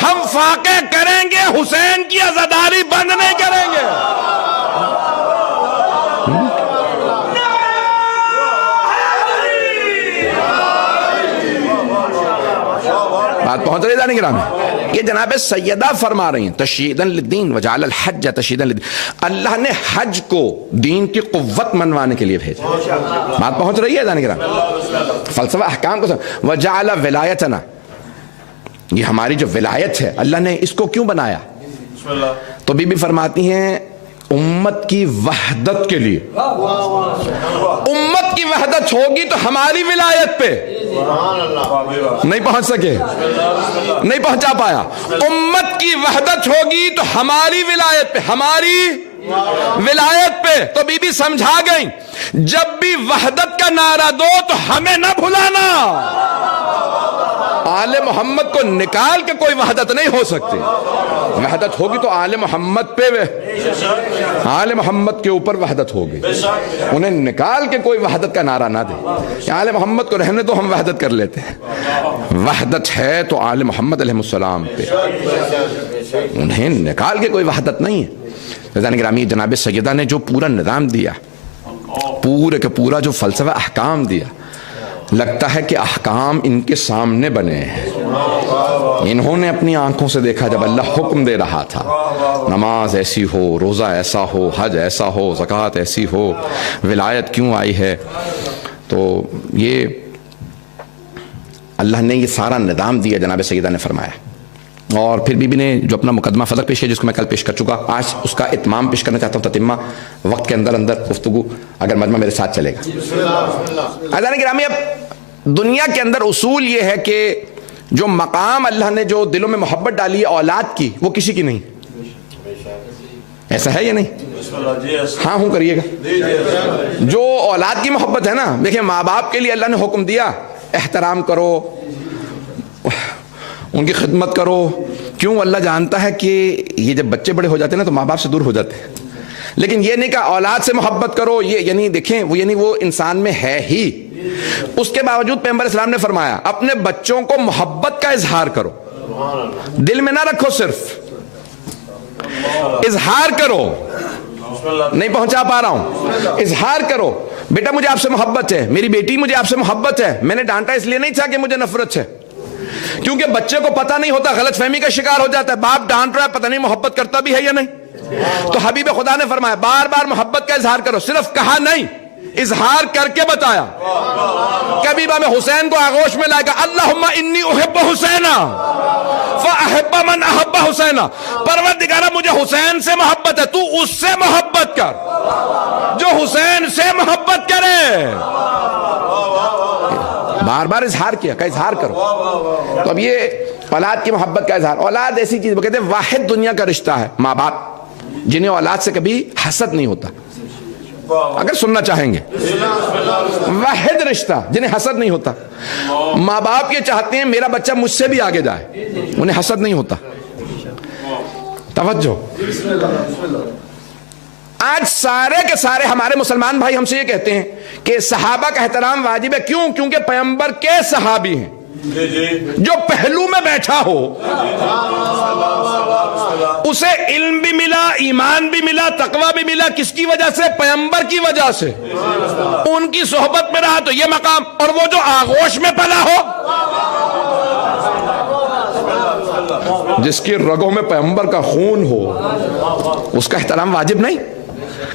ہم فاقے کریں گے، حسین کی عزاداری بند نہیں کریں گے۔ بات پہنچ رہی ہے گرام میں؟ یہ جناب سیدہ فرما رہی ہیں تشہیداً للدین وجعل الحج تشہیداً للدین، اللہ نے حج کو دین کی قوت منوانے کے لیے بھیجا۔ بات پہنچ رہی ہے جان گرام؟ فلسفہ احکام کو وجعل ولایتنا، یہ ہماری جو ولایت ہے اللہ نے اس کو کیوں بنایا؟ تو بی بی فرماتی ہیں امت کی وحدت کے لیے، امت کی وحدت ہوگی تو ہماری ولایت پہ نہیں پہنچ سکے، نہیں پہنچا پایا، امت کی وحدت ہوگی تو ہماری ولایت پہ، ہماری ولایت پہ۔ تو بی بی سمجھا گئی جب بھی وحدت کا نعرہ دو تو ہمیں نہ بھلانا، آل محمد کو نکال کے کوئی وحدت نہیں ہو سکتی، وحدت ہوگی تو آل محمد پہ، آل محمد کے اوپر وحدت ہوگی، انہیں نکال کے کوئی وحدت کا نعرہ نہ دے، آل محمد کو رہنے تو ہم وحدت کر لیتے ہیں، وحدت ہے تو آل محمد علیہ السلام پہ، انہیں نکال کے کوئی وحدت نہیں ہے۔ رضوان گرامی جناب سیدہ نے جو پورا نظام دیا، پورے کا پورا جو فلسفہ احکام دیا، لگتا ہے کہ احکام ان کے سامنے بنے ہیں، انہوں نے اپنی آنکھوں سے دیکھا جب اللہ حکم دے رہا تھا نماز ایسی ہو، روزہ ایسا ہو، حج ایسا ہو، زکوٰۃ ایسی ہو، ولایت کیوں آئی ہے، تو یہ اللہ نے یہ سارا نظام دیا، جناب سیدہ نے فرمایا۔ اور پھر بی بی نے جو اپنا مقدمہ فلک پیش کیا جس کو میں کل پیش کر چکا، آج اس کا اتمام پیش کرنا چاہتا ہوں، تتمہ وقت کے اندر گفتگو اگر مجمع میرے ساتھ چلے گا۔ عزیزان گرامی، اب دنیا کے اندر اصول یہ ہے کہ جو مقام اللہ نے جو دلوں میں محبت ڈالی ہے اولاد کی، وہ کسی کی نہیں، ایسا ہے یا نہیں؟ ہاں ہوں کریے گا۔ جو اولاد کی محبت ہے نا، دیکھیں ماں باپ کے لیے اللہ نے حکم دیا احترام کرو، ان کی خدمت کرو، کیوں؟ اللہ جانتا ہے کہ یہ جب بچے بڑے ہو جاتے ہیں نا تو ماں باپ سے دور ہو جاتے ہیں، لیکن یہ نہیں کہ اولاد سے محبت کرو، یہ یعنی دیکھیں وہ انسان میں ہے ہی، اس کے باوجود پیغمبر اسلام نے فرمایا اپنے بچوں کو محبت کا اظہار کرو، دل میں نہ رکھو، صرف اظہار کرو، نہیں پہنچا پا رہا ہوں، اظہار کرو، بیٹا مجھے آپ سے محبت ہے، میری بیٹی مجھے آپ سے محبت ہے، میں نے ڈانٹا اس لیے نہیں تھا کہ مجھے نفرت ہے، کیونکہ بچے کو پتہ نہیں ہوتا، غلط فہمی کا شکار ہو جاتا ہے، باپ ڈانٹ رہا ہے پتہ نہیں محبت کرتا بھی ہے یا نہیں، تو حبیب خدا نے فرمایا بار بار محبت کا اظہار کرو، صرف کہا نہیں، اظہار کر کے بتایا۔ کبھی میں حسین کو آغوش میں لائے گا، اللہم انی احب حسینا فاحب من احب حسینا، پروردگارہ مجھے حسین سے محبت ہے، تو اس سے محبت کر جو حسین سے محبت کرے۔ بار بار اظہار کیا کہ اظہار کرو۔ تو اب یہ اولاد کی محبت کا اظہار، اولاد ایسی چیز وہ کہتے ہیں واحد دنیا کا رشتہ ہے، ماں باپ جنہیں اولاد سے کبھی حسد نہیں ہوتا، اگر سننا چاہیں گے، واحد رشتہ جنہیں حسد نہیں ہوتا، ماں باپ یہ چاہتے ہیں میرا بچہ مجھ سے بھی آگے جائے، انہیں حسد نہیں ہوتا۔ توجہ، آج سارے کے سارے ہمارے مسلمان بھائی ہم سے یہ کہتے ہیں کہ صحابہ کا احترام واجب ہے، کیوں؟ کیونکہ پیغمبر کے صحابی ہیں، جو پہلو میں بیٹھا ہو اسے علم بھی ملا، ایمان بھی ملا، تقوی بھی ملا، کس کی وجہ سے؟ پیغمبر کی وجہ سے، ان کی صحبت میں رہا تو یہ مقام، اور وہ جو آغوش میں پلا ہو، جس کی رگوں میں پیغمبر کا خون ہو، اس کا احترام واجب نہیں؟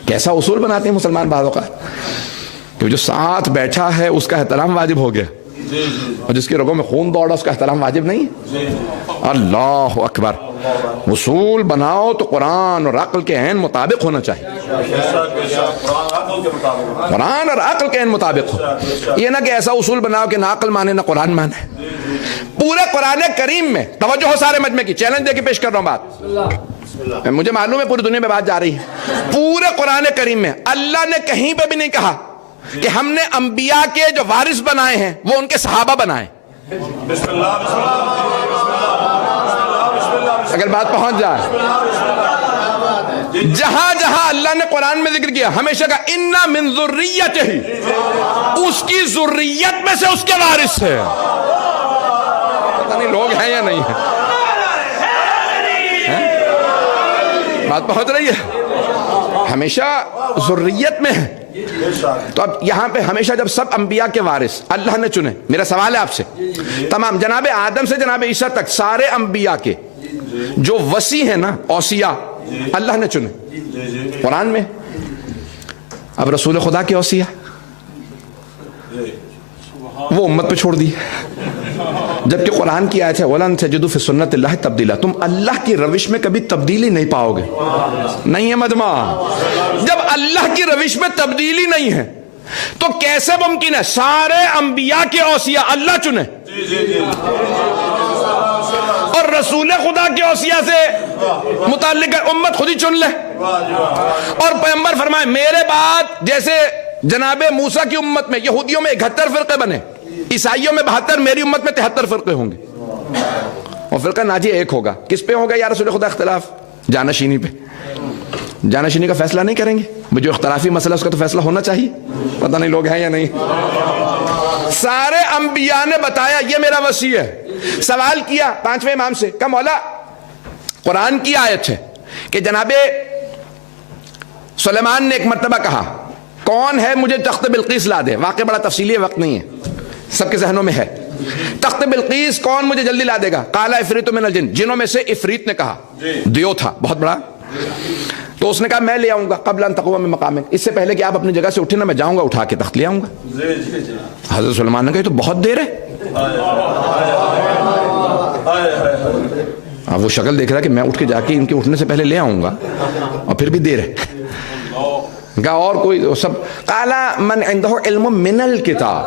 کیسا اصول بناتے ہیں مسلمان بعض اوقات کہ جو ساتھ بیٹھا ہے اس کا احترام واجب ہو گیا، اور جس کی رگوں میں خون دوڑا اس کا احترام واجب نہیں؟ اللہ اکبر! اصول بناؤ تو قرآن اور عقل کے عین مطابق ہونا چاہیے، قرآن اور عقل کے عین مطابق ہو، یہ نہ کہ ایسا اصول بناؤ کہ نہ عقل مانے نہ قرآن مانے۔ پورے قرآن کریم میں توجہ ہو سارے مجمع کی، چیلنج دے کے پیش کر رہا ہوں بات، مجھے معلوم ہے پوری دنیا میں بات جا رہی ہے، پورے قرآن کریم میں اللہ نے کہیں پہ بھی نہیں کہا کہ ہم نے انبیاء کے جو وارث بنائے ہیں وہ ان کے صحابہ بنائے. بسم اللہ بسم اللہ. اگر بات پہنچ جائے, جہاں جہاں اللہ نے قرآن میں ذکر کیا ہمیشہ کہا اِنَّا مِن ذُرِّيَّتِهِ, اس کی ذریت میں سے اس کے وارث ہے. پتہ نہیں لوگ ہیں یا نہیں ہیں, بات پہنچ رہی ہے, ہمیشہ ذریت میں ہے. تو اب یہاں پہ ہمیشہ جب سب انبیاء کے وارث اللہ نے چنے, میرا سوال ہے آپ سے, تمام جناب آدم سے جناب عیسیٰ تک سارے انبیاء کے جو وصی ہیں نا, اوصیاء, اللہ نے چنے قرآن میں. اب رسول خدا کے اوصیاء وہ امت پہ چھوڑ دی, جبکہ قرآن کی آیت ہے وَلَن تَجِدُوا فِي سُنَّتِ اللَّهِ تَبْدِيلًا, تم اللہ کی روش میں کبھی تبدیلی نہیں پاؤ گے. نہیں ہے مجمع, جب اللہ کی روش میں تبدیلی نہیں ہے تو کیسے ممکن ہے سارے انبیاء کے اوصیاء اللہ چنے اور رسول خدا کے اوصیاء سے متعلق امت خود ہی چن لے, اور پیغمبر فرمائے میرے بعد جیسے جناب موسیٰ کی امت میں یہودیوں میں 71 فرقے بنے, عیسائیوں میں 72, میری امت میں 73 فرقے ہوں گے, اور فرقہ ناجی ایک ہوگا. کس پہ ہوگا یا رسول خدا اختلاف؟ جانشینی پہ. جانشینی کا فیصلہ نہیں کریں گے, جو اختلافی مسئلہ اس کا تو فیصلہ ہونا چاہیے. پتہ نہیں لوگ ہیں یا نہیں. سارے انبیاء نے بتایا یہ میرا وصی ہے. سوال کیا 5ویں امام سے, کہا مولا قرآن کی آیت ہے کہ جناب سلیمان نے ایک مرتبہ کہا کون ہے مجھے تخت بلقیس لا دے. واقعہ بڑا تفصیلی ہے, وقت نہیں ہے, سب کے ذہنوں میں ہے. تخت بلقیس کون مجھے جلدی لا دے گا؟ قال عفریت من الجن, جنوں میں سے عفریت نے کہا, دیو تھا بہت بڑا. تو اس نے کہا میں لے آؤں گا قبل ان تقوم من مقامک, اس سے پہلے کہ آپ اپنی جگہ سے اٹھیں نا, میں جاؤں گا اٹھا کے تخت لے آؤں گا. حضرت سلیمان نے کہا یہ تو بہت دیر ہے. اب وہ شکل دیکھ رہا کہ میں اٹھ کے جا کے ان کے اٹھنے سے پہلے لے آؤں گا, اور پھر بھی دیر ہے. کہا اور کوئی سب, قالا من عنده علم من الکتاب,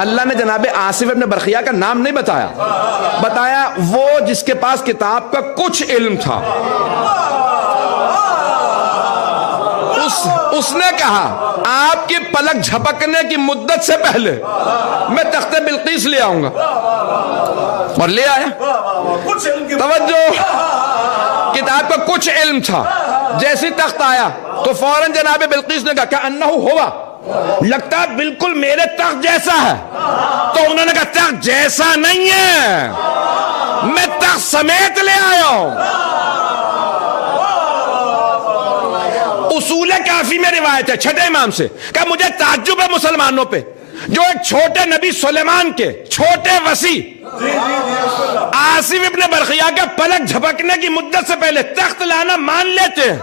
اللہ نے جناب آصف ابن برقیہ کا نام نہیں بتایا وہ جس کے پاس کتاب کا کچھ علم تھا. اس نے کہا آپ کی پلک جھپکنے کی مدت سے پہلے میں تخت بلقیس لے آؤں گا, اور لے آیا. توجہ, کتاب کا کچھ علم تھا. جیسی تخت آیا تو فوراً جناب بلقیس نے کہا کہ انہو ہوا, لگتا بالکل میرے تخت جیسا ہے. تو انہوں نے کہا تخت جیسا نہیں ہے, میں تخت سمیت لے آیا ہوں. اصول کافی میں روایت ہے 6 امام سے, کہ مجھے تعجب ہے مسلمانوں پہ جو ایک چھوٹے نبی سلیمان کے چھوٹے وصی آصف ابن برقیہ کے پلک جھپکنے کی مدت سے پہلے تخت لانا مان لیتے ہیں,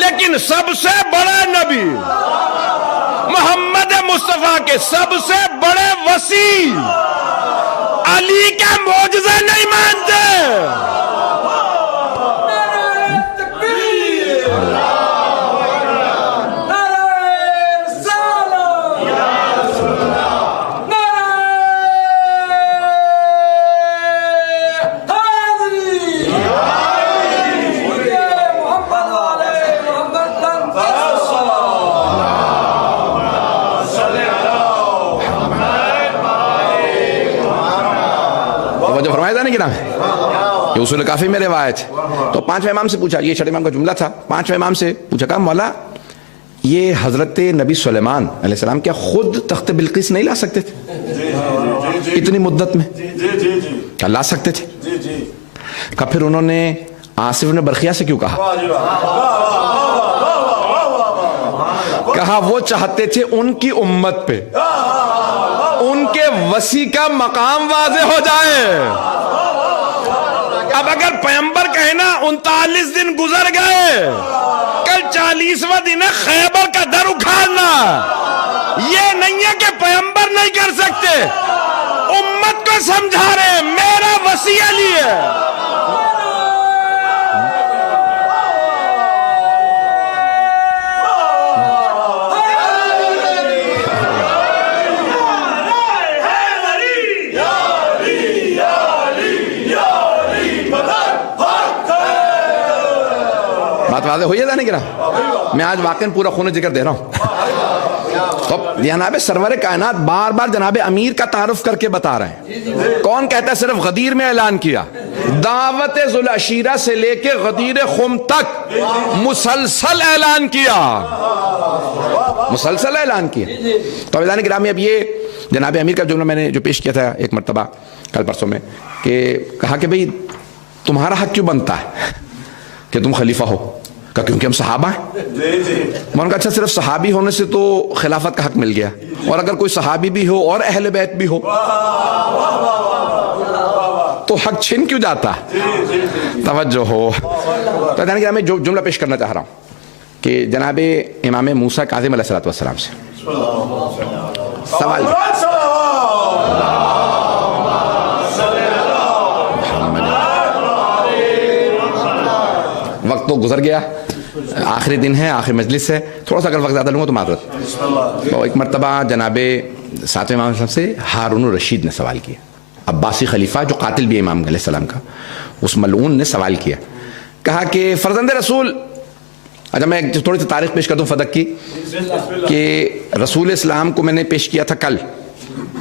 لیکن سب سے بڑا نبی محمد مصطفیٰ کے سب سے بڑے وصی علی کے معجزے نہیں مانتے. یہ اصول کافی میں روایت. تو 5ویں امام سے پوچھا, یہ 6 امام کا جملہ تھا, 5ویں امام سے پوچھا, کہا مولا یہ حضرت نبی سلیمان علیہ السلام کیا خود تخت بلقیس نہیں لا سکتے تھے اتنی مدت میں؟ کیا لا سکتے تھے؟ کہا پھر انہوں نے آصف نے برقیہ سے کیوں کہا؟ کہا وہ چاہتے تھے ان کی امت پہ ان کے وصی کا مقام واضح ہو جائے. اب اگر پیغمبر کہے نا 39 دن گزر گئے, کل 40واں دن ہے خیبر کا در اکھاڑنا, یہ نہیں ہے کہ پیغمبر نہیں کر سکتے, امت کو سمجھا رہے میرا وصی علی ہے. بات واضح ہوئی ہے نہیں کرا؟ میں آج واقعاً پورا خون ذکر دے رہا ہوں. تو جناب سرور کائنات بار بار جناب امیر کا تعارف کر کے بتا رہے ہیں. کون کہتا ہے صرف غدیر میں اعلان کیا؟ دعوت ذوالعشیرہ سے لے کے غدیر خم تک مسلسل اعلان کیا, مسلسل اعلان کیا. تو عزیزان گرامی, اب یہ جناب امیر کا جملہ میں نے جو پیش کیا تھا ایک مرتبہ کل پرسوں میں, کہ کہا کہ بھئی تمہارا حق کیوں بنتا ہے کہ تم خلیفہ ہو؟ کہ کیونکہ ہم صحابہ ہیں. میں نے کہا اچھا صرف صحابی ہونے سے تو خلافت کا حق مل گیا, اور اگر کوئی صحابی بھی ہو اور اہل بیت بھی ہو تو حق چھن کیوں جاتا؟ توجہ ہو. تو یعنی کہ میں جو جملہ پیش کرنا چاہ رہا ہوں کہ جناب امام موسیٰ کاظم علیہ السلام سے سوال وقت تو گزر گیا, آخری دن ہے, آخری مجلس ہے, تھوڑا سا اگر وقت زیادہ لوں گا تو معذرت. تو ایک مرتبہ جناب ساتویں امام صاحب سے ہارون الرشید نے سوال کیا, عباسی خلیفہ جو قاتل بھی امام علیہ السلام کا, اس ملعون نے سوال کیا, کہا کہ فرزند رسول, اچھا میں تھوڑی سی تاریخ پیش کر دوں فدق کی, کہ رسول اسلام کو میں نے پیش کیا تھا کل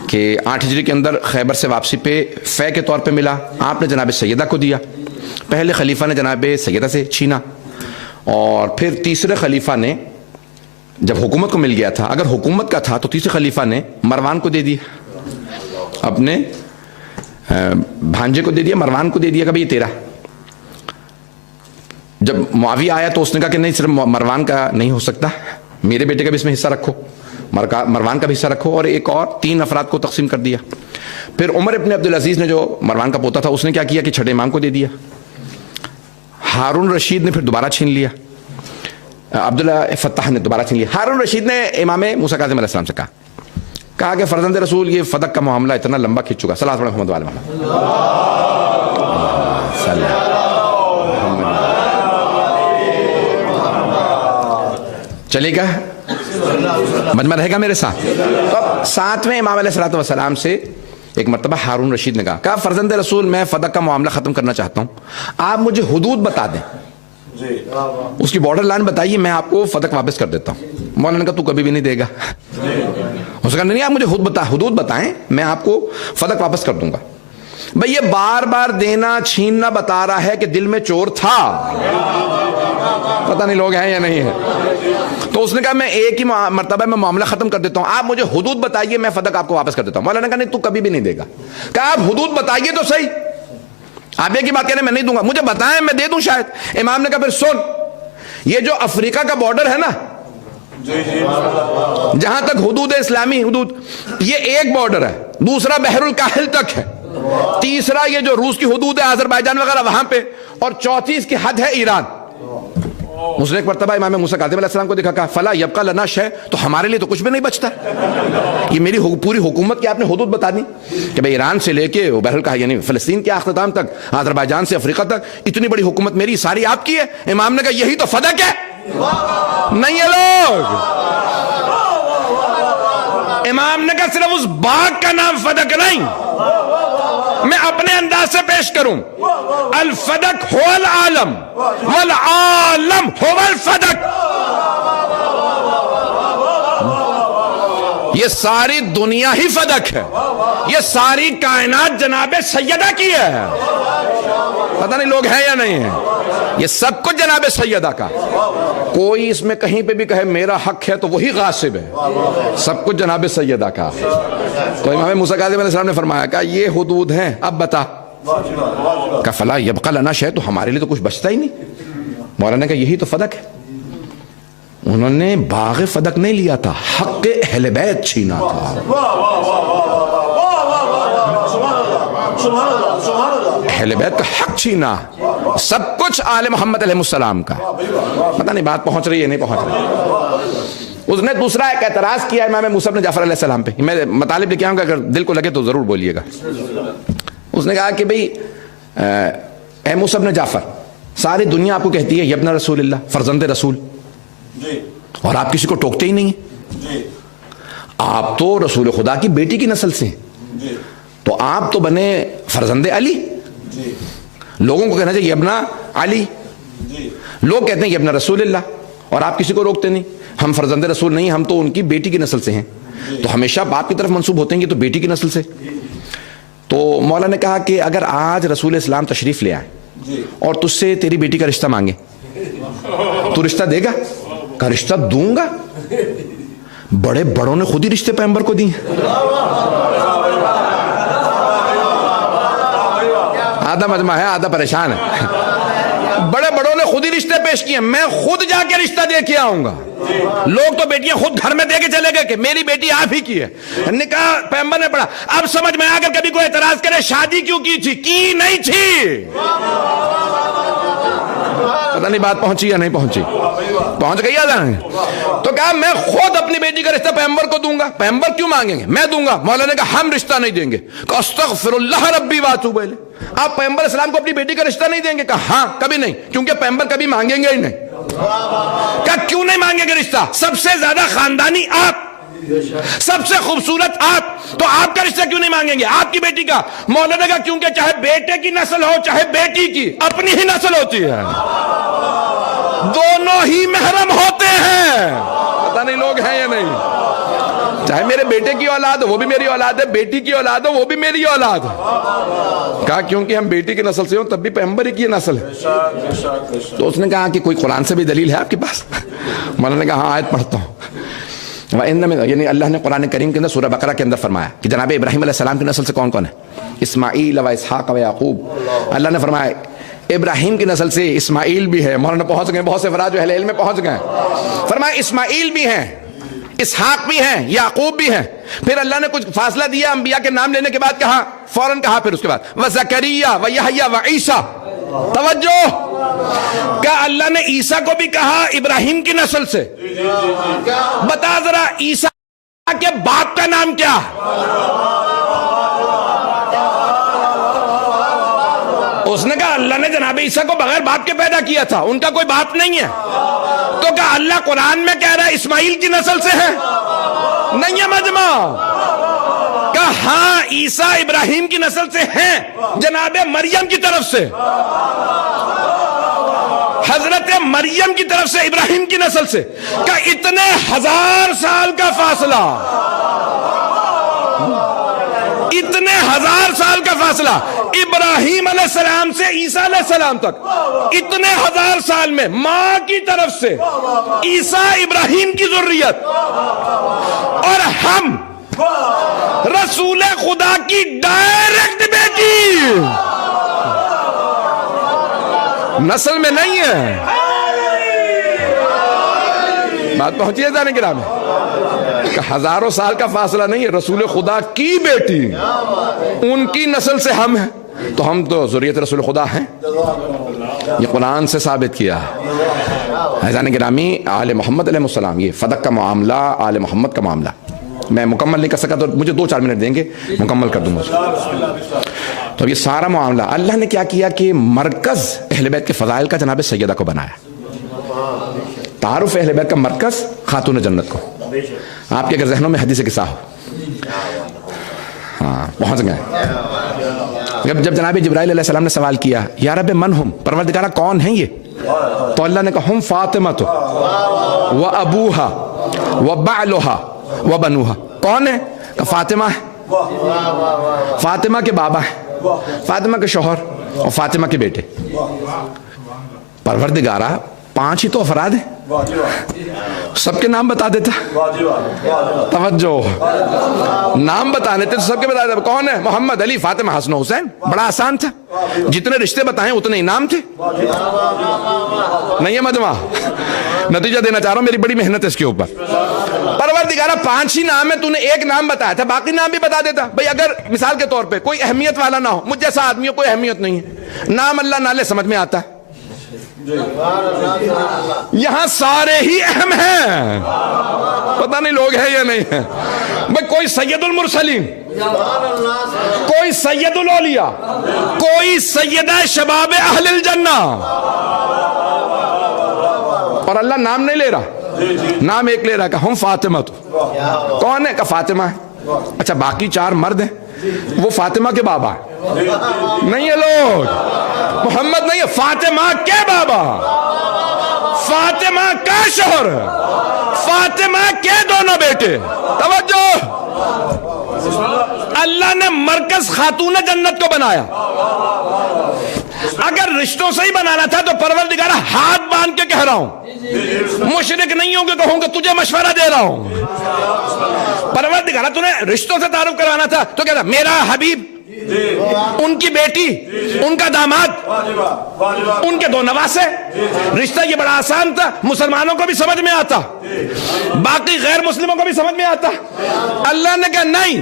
کہ 8 ہجری کے اندر خیبر سے واپسی پہ فے کے طور پہ ملا, آپ نے جناب سیدہ کو دیا, پہلے خلیفہ نے جناب سیدہ سے چھینا, اور پھر تیسرے خلیفہ نے جب حکومت کو مل گیا تھا, اگر حکومت کا تھا تو تیسرے خلیفہ نے مروان کو دے دیا, اپنے بھانجے کو دے دیا, مروان کو دے دیا کہ بھئی یہ تیرا. جب معاویہ آیا تو اس نے کہا کہ نہیں صرف مروان کا نہیں ہو سکتا, میرے بیٹے کا بھی اس میں حصہ رکھو, مروان کا بھی حصہ رکھو, اور ایک اور 3 افراد کو تقسیم کر دیا. پھر عمر ابن عبدالعزیز نے جو مروان کا پوتا تھا اس نے کیا کیا کہ چھٹے امام کو دے دیا. ہارون رشید نے پھر دوبارہ چھین لیا, عبداللہ فتح نے دوبارہ چھین لیا. ہارون رشید نے امام موسیٰ کاظم علیہ السلام سے کہا کہ فرزند رسول یہ فدق کا معاملہ اتنا لمبا کھنچ چکا, صلی اللہ علیہ وسلم چلے گا, مجمع رہے گا میرے ساتھ. تو ساتویں امام علیہ السلام سے ایک مرتبہ ہارون رشید نے کہا فرزند رسول میں فدق کا معاملہ ختم کرنا چاہتا ہوں, آپ مجھے حدود بتا دیں, اس کی بارڈر لائن بتائیے, میں آپ کو فدق واپس کر دیتا ہوں. مولانا نے کہا تو کبھی بھی نہیں دے گا. اس نے کہا نہیں, آپ مجھے حدود بتائیں, میں آپ کو فدق واپس کر دوں گا. بھئی یہ بار بار دینا چھیننا بتا رہا ہے کہ دل میں چور تھا, پتہ نہیں لوگ ہیں یا نہیں ہیں. تو اس نے کہا میں ایک ہی مرتبہ میں معاملہ ختم کر دیتا ہوں, آپ مجھے حدود بتائیے, میں فدق آپ کو واپس کر دیتا ہوں. مولانا نے کہا نہیں تو کبھی بھی نہیں دے گا. کہا آپ حدود بتائیے تو صحیح, آپ ایک ہی بات کہہ رہے ہیں میں نہیں دوں گا, مجھے بتائیں میں دے دوں شاید. امام نے کہا پھر سن, یہ جو افریقہ کا بارڈر ہے نا, جہاں تک حدود اسلامی حدود, یہ ایک بارڈر ہے, دوسرا بحر الکاہل تک ہے, تیسرا یہ جو روس کی حدود ہے آذربائیجان وغیرہ وہاں پہ, اور چوتھی اس کی حد ہے ایران. اس نے ایک مرتبہ امام موسیٰ کاظم علیہ السلام کو دیکھا, کہا فلا یبقى لنا شیء, تو ہمارے لیے تو کچھ بھی نہیں بچتا. یہ میری پوری حکومت کی آپ نے حدود بتا دی کہ بھئی ایران سے لے کے بحر الکاہل یعنی فلسطین کے اختتام تک, آذربائیجان سے افریقہ تک, اتنی بڑی حکومت میری ساری آپ کی ہے. امام نے کہا یہی تو فدق ہے. نہیں ہے لوگ, امام نے کہا صرف اس باغ کا نام فدق نہیں, میں اپنے انداز سے پیش کروں, الفدق هو العالم والعالم هو الفدق. یہ ساری دنیا ہی فدق ہے, یہ ساری کائنات جناب سیدہ کی ہے. پتہ نہیں لوگ ہیں یا نہیں ہیں, یہ سب کچھ جناب سیدہ کا. کوئی اس میں کہیں پہ بھی کہے میرا حق ہے تو وہی غاصب ہے, سب کچھ جناب سیدہ کا. تو امام موسیٰ کاظم علیہ السلام نے فرمایا کہ یہ حدود ہیں, اب بتا. کہ فلا یبقى لنا شیء, تو ہمارے لیے تو کچھ بچتا ہی نہیں. مولانا نے کہا یہی تو فدق ہے. انہوں نے باغ فدق نہیں لیا تھا, حق اہل بیت چھینا تھا. اہل بیت کا حق چھینا, سب کچھ آل محمد علیہ السلام کا. پتہ نہیں بات پہنچ رہی ہے نہیں پہنچ رہی. اس نے دوسرا ایک اعتراض کیا امام موسیٰ بن جعفر علیہ السلام پہ, میں مطالب لے کے آؤں گا, اگر دل کو لگے تو ضرور بولیے گا. اس نے کہا کہ بھئی اے موسیٰ بن جعفر, ساری دنیا آپ کو کہتی ہے ابن رسول اللہ, فرزند رسول, اور آپ کسی کو ٹوکتے ہی نہیں ہیں. آپ تو رسول خدا کی بیٹی کی نسل سے ہیں, تو آپ تو بنے فرزند علی. لوگوں کو کہنا چاہیے ابن علی, لوگ کہتے ہیں کہ ابن رسول اللہ، اور آپ کسی کو روکتے نہیں. ہم فرزند رسول نہیں، ہم تو ان کی بیٹی کی نسل سے ہیں. تو ہمیشہ باپ کی طرف منسوب ہوتے ہیں کہ تو بیٹی کی نسل سے. تو مولا نے کہا کہ اگر آج رسول اسلام تشریف لے آئے اور تجھ سے تیری بیٹی کا رشتہ مانگے تو رشتہ دے گا؟ کہ رشتہ دوں گا. بڑے بڑوں نے خود ہی رشتے پیغمبر کو دیے. آدھا مجمع ہے آدھا پریشان ہے. بڑے بڑوں نے خود ہی رشتے پیش کیے، میں خود جا کے رشتہ دے کے آؤں گا. لوگ تو بیٹیاں خود گھر میں دے کے چلے گئے کہ میری بیٹی آپ ہی کی ہے. نکاح پیغمبر نے پڑھا. اب سمجھ میں آ کر کبھی کوئی اعتراض کرے شادی کیوں کی تھی؟ کی نہیں تھی. پتہ نہیں بات پہنچی یا نہیں پہنچی. پہنچ گئی ہے. تو کہا میں خود اپنی بیٹی کا رشتہ پیغمبر کو دوں گا. پیغمبر کیوں مانگیں گے؟ میں دوں گا. مولانا نے کہا ہم رشتہ نہیں دیں گے. کہ استغفر اللہ ربی واتوب الیہ. آپ پیغمبر اسلام کو اپنی بیٹی کا رشتہ نہیں دیں گے؟ کہا ہاں کبھی نہیں، کیونکہ پیغمبر کبھی مانگیں گے ہی نہیں. کہا کیوں نہیں مانگیں گے رشتہ؟ سب سے زیادہ خاندانی آپ، سب سے خوبصورت آپ، تو آپ کا رشتہ کیوں نہیں مانگیں گے؟ آپ کی بیٹی کا. مولانا نے کہا کیونکہ چاہے بیٹے کی نسل ہو چاہے بیٹی کی، اپنی ہی نسل ہوتی ہے، دونوں ہی محرم ہوتے ہیں. پتہ نہیں لوگ ہیں یا نہیں. چاہے میرے بیٹے کی اولاد ہو وہ بھی میری اولاد ہے، بیٹی کی اولاد ہو وہ بھی میری اولاد ہے. کہا کیونکہ ہم بیٹی کی نسل سے ہوں تب بھی پیغمبر ہی کی نسل ہے. تو اس نے کہا کہ کوئی قرآن سے بھی دلیل ہے آپ کے پاس؟ مولانا نے کہا ہاں آیت پڑھتا ہوں. یعنی اللہ نے قرآن کریم کے اندر سورہ بقرہ کے اندر فرمایا کہ جناب ابراہیم علیہ السلام کی نسل سے کون کون ہے؟ اسماعیل و اسحاق و یعقوب. اللہ نے فرمایا ابراہیم کی نسل سے اسماعیل بھی ہے. مولانا پہنچ گئے، بہت سے افراد جو اہل علم میں پہنچ گئے. فرمایا اسماعیل بھی ہیں، اسحاق بھی ہیں، یعقوب بھی ہیں. پھر اللہ نے کچھ فاصلہ دیا، انبیاء کے نام لینے کے بعد کہا، فوراً کہا پھر اس کے بعد وزکریا و یحییٰ و عیسیٰ. توجہ، کیا اللہ نے عیسیٰ کو بھی کہا ابراہیم کی نسل سے؟ بتا ذرا عیسیٰ کے باپ کا نام کیا؟ اس نے کہا اللہ نے جناب عیسیٰ کو بغیر باپ کے پیدا کیا تھا، ان کا کوئی باپ نہیں ہے. تو کہا اللہ قرآن میں کہہ رہا ہے اسماعیل کی نسل سے ہے؟ نہیں ہے مجمع. کہا ہاں عیسیٰ ابراہیم کی نسل سے ہیں، جناب مریم کی طرف سے، حضرت مریم کی طرف سے، ابراہیم کی نسل سے. کہا اتنے 1000 سال کا فاصلہ، اتنے 1000 سال کا فاصلہ ابراہیم علیہ السلام سے عیسیٰ علیہ السلام تک. اتنے 1000 سال میں ماں کی طرف سے عیسیٰ ابراہیم کی ذریت، اور ہم رسول خدا کی ڈائریکٹ بیٹی نسل میں نہیں ہے. بات پہنچی ہے جانے گرام میں کہ 1000 سال کا فاصلہ نہیں ہے، رسول خدا کی بیٹی ان کی نسل سے ہم ہیں. تو ہم تو ذریت رسول خدا ہیں، یہ قرآن سے ثابت کیا ہے. جانے گرامی آل محمد علیہ السلام، یہ فدق کا معاملہ، آل محمد کا معاملہ میں مکمل نہیں کر سکا تو مجھے 2-4 منٹ دیں گے، مکمل کر دوں گا. تو یہ سارا معاملہ اللہ نے کیا کیا کہ مرکز اہل بیت کے فضائل کا جناب سیدہ کو بنایا. تعارف اہل بیت کا مرکز خاتون جنت کو. آپ کے اگر ذہنوں میں حدیث قصہ ہو، ہاں پہنچ گئے. جب جناب جبرائیل علیہ السلام نے سوال کیا یا رب من ہم، پروردگارہ کون ہیں یہ؟ تو اللہ نے کہا ہم فاطمہ و ابوہا و بعلہا و بنوہا. کون ہے؟ کہ فاطمہ ہے، فاطمہ کے بابا ہے، فاطمہ کے شوہر اور فاطمہ کے بیٹے. پروردگارہ 5 ہی تو افراد ہیں، سب کے نام بتا دیتا. توجہ، نام بتانے تھے تو سب کے بتا دیتا. کون ہے؟ محمد، علی، فاطمہ، حسن و حسین. بڑا آسان تھا، جتنے رشتے بتائیں اتنے انعام تھے. نہیں ہے مجمع، نتیجہ دینا چاہ رہا ہوں، میری بڑی محنت ہے اس کے اوپر. پروردگارہ 5 ہی نام ہے، تو نے ایک نام بتایا تھا، باقی نام بھی بتا دیتا. بھئی اگر مثال کے طور پہ کوئی اہمیت والا نہ ہو، مجھ جیسا آدمی ہو، کوئی اہمیت نہیں ہے، نام اللہ نالے سمجھ میں آتا ہے. یہاں سارے ہی اہم ہیں، پتہ نہیں لوگ ہیں یا نہیں ہیں. بھئی کوئی سید المرسلین، کوئی سید الاولیاء، کوئی سیدہ شباب اہل الجنہ، اور اللہ نام نہیں لے رہا، نام ایک لے رہا کہ ہم فاطمہ. تو کون ہے؟ کہ فاطمہ ہے. اچھا باقی 4 مرد ہیں، وہ فاطمہ کے بابا ہیں. نہیں ہے لوگ، محمد نہیں ہے، فاطمہ کے بابا. فاطمہ کا شوہر، فاطمہ کے دونوں بیٹے. توجہ، اللہ نے مرکز خاتون جنت کو بنایا. اگر رشتوں سے ہی بنانا تھا تو پروردگار ہاتھ باندھ کے کہہ رہا ہوں، مشرک نہیں ہوں کہ کہوں کہ تجھے مشورہ دے رہا ہوں. پروردگار تو نے رشتوں سے تعارف کروانا تھا تو کہتا میرا حبیب، ان کی بیٹی، ان کا داماد، ان کے دو نواسے. رشتہ یہ بڑا آسان تھا، مسلمانوں کو بھی سمجھ میں آتا، باقی غیر مسلموں کو بھی سمجھ میں آتا. اللہ نے کہا نہیں،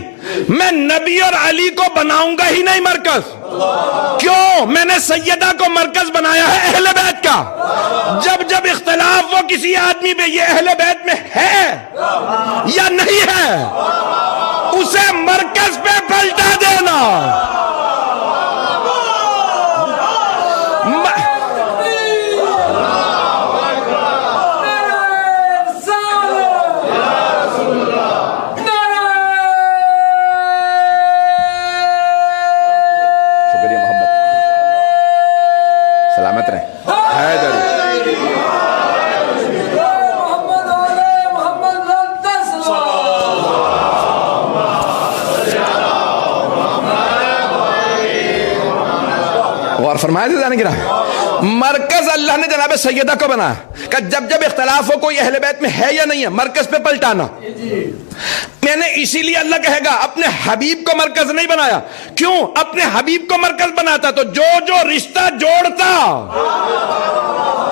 میں نبی اور علی کو بناؤں گا ہی نہیں مرکز. کیوں؟ میں نے سیدہ کو مرکز بنایا ہے اہل بیت کا. جب جب اختلاف وہ کسی آدمی پہ، یہ اہل بیت میں ہے یا نہیں ہے، اسے مرکز پہ پلٹا دینا. شکریہ، محبت، سلامت رہیں. اور فرمایا تھا جانے گرا، مرکز اللہ نے جناب سیدہ کو بنا کہ جب جب اختلاف ہو کوئی اہل بیت میں ہے یا نہیں ہے، مرکز پہ پلٹانا. میں نے اسی لیے اللہ کہے گا اپنے حبیب کو مرکز نہیں بنایا. کیوں؟ اپنے حبیب کو مرکز بناتا تو جو جو رشتہ جوڑتا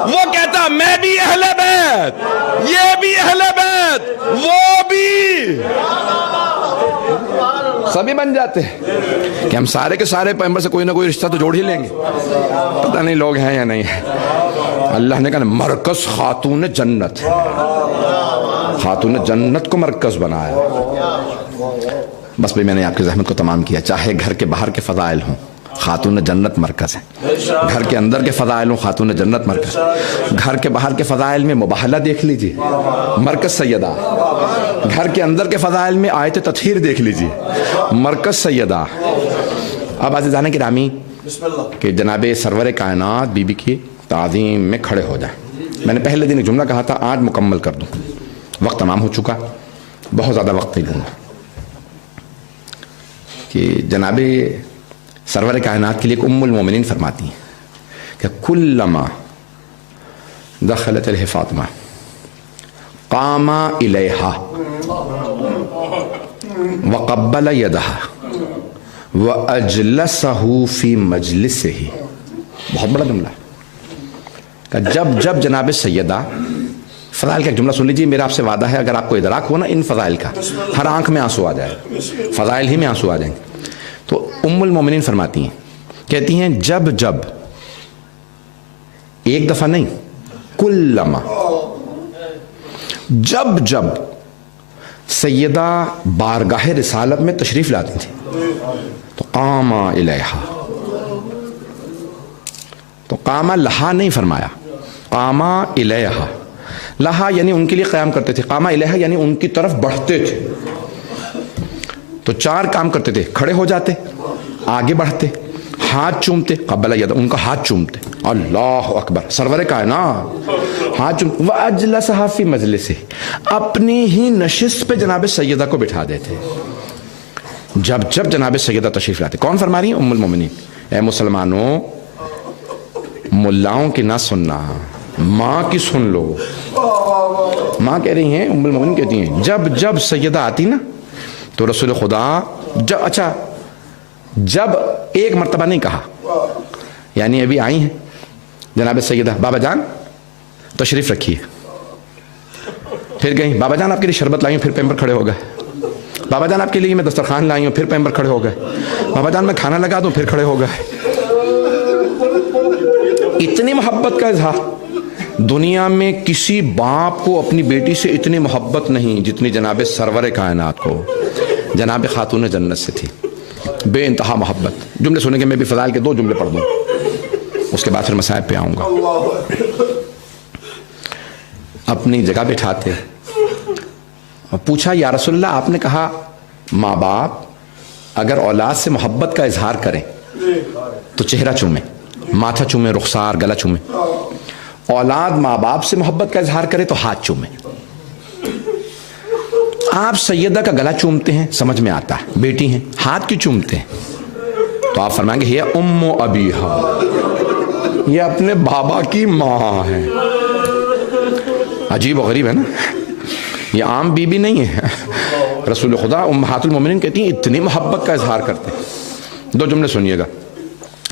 وہ کہتا میں بھی اہل بیت، یہ بھی اہل بیت، وہ بھی، سبھی بن جاتے ہیں کہ ہم سارے کے سارے پیغمبر سے کوئی نہ کوئی رشتہ تو جوڑ ہی لیں گے. پتہ نہیں لوگ ہیں یا نہیں ہیں. اللہ نے کہا مرکز خاتون جنت، خاتون جنت کو مرکز بنایا. بس بھی میں نے آپ کی زحمت کو تمام کیا. چاہے گھر کے باہر کے فضائل ہوں، خاتون جنت مرکز ہے. گھر کے اندر کے فضائل ہوں، خاتون جنت مرکز. گھر کے باہر کے فضائل میں مباہلہ دیکھ لیجئے، مرکز سیدہ. گھر کے اندر کے فضائل میں آیت تطہیر دیکھ لیجئے، مرکز سیدہ. اب عزیزان گرامی کہ جناب سرور کائنات بی بی کی تعظیم میں کھڑے ہو جائیں. میں نے پہلے دن ایک جملہ کہا تھا، آج مکمل کر دوں. وقت تمام ہو چکا، بہت زیادہ وقت نہیں لوں گا. کہ جناب سرور کائنات کے لیے ایک ام المومنین فرماتی ہیں کہ کلما دخلت علیہ فاطمہ قام الیہا وقبل یدہا وَأَجْلَسَهُ فِي مَجْلِسِهِ. بہت بڑا جملہ کہ جب جب جناب سیدہ، فضائل کا ایک جملہ سن لیجیے، میرا آپ سے وعدہ ہے اگر آپ کو ادراک ہو نا ان فضائل کا، ہر آنکھ میں آنسو آ جائے، فضائل ہی میں آنسو آ جائیں گے. تو ام المومنین فرماتی ہیں، کہتی ہیں جب جب، ایک دفعہ نہیں، کلما، جب جب سیدہ بارگاہ رسالت میں تشریف لاتی تھی تو قام الیہا، تو قام لہا نہیں فرمایا، قام الیہا. لہا یعنی ان کے لیے قیام کرتے تھے، قام الیہا یعنی ان کی طرف بڑھتے تھے. تو چار کام کرتے تھے، کھڑے ہو جاتے، آگے بڑھتے، ہاتھ چومتے، قبل ید، ان کا ہاتھ چومتے، اللہ اکبر، سرور کائنات، ہاتھ چومتے، وَأَجْلَسَهَا فِي مَجْلِسِهِ، اپنی ہی نشست پہ جناب سیدہ کو بٹھا دیتے. جب جب جناب سیدہ تشریف لاتے. کون فرما رہی ہیں؟ ام المومنین. اے مسلمانوں، ملاؤں کی نہ سننا، ماں کی سن لو. ماں کہہ رہی ہیں، ام المومنین کہتی ہیں جب جب سیدہ آتی نا تو رسول خدا جب، اچھا جب ایک مرتبہ نہیں کہا، یعنی ابھی آئی ہیں جناب سیدہ، بابا جان تشریف رکھیے، پھر گئیں، بابا جان آپ کے لیے شربت لائی ہوں، پھر پیمبر کھڑے ہو گئے. بابا جان آپ کے لیے میں دسترخوان لائی ہوں، پھر پیمبر کھڑے ہو گئے. بابا جان میں کھانا لگا دوں، پھر کھڑے ہو گئے. اتنی محبت کا اظہار. دنیا میں کسی باپ کو اپنی بیٹی سے اتنی محبت نہیں جتنی جناب سرور کائنات کو جناب خاتون جنت سے تھی. بے انتہا محبت. جملے سنیں گے، میں بھی فضائل کے 2 جملے پڑھ دوں، اس کے بعد پھر مسائب پہ آؤں گا. اپنی جگہ بٹھاتے، پوچھا یا رسول اللہ، آپ نے کہا ماں باپ اگر اولاد سے محبت کا اظہار کریں تو چہرہ چومیں، ماتھا چومیں، رخسار، گلا چومیں، اولاد ماں باپ سے محبت کا اظہار کرے تو ہاتھ چومے. آپ سیدہ کا گلا چومتے ہیں سمجھ میں آتا ہے، بیٹی ہیں، ہاتھ کیوں چومتے ہیں؟ تو آپ فرمائیں گے یہ ام و ابیہا، یہ اپنے بابا کی ماں ہے. عجیب و غریب ہے نا، یہ عام بی بی نہیں ہے. رسول خدا امہات المومنین کہتی ہیں اتنی محبت کا اظہار کرتے ہیں. 2 جملے سنیے گا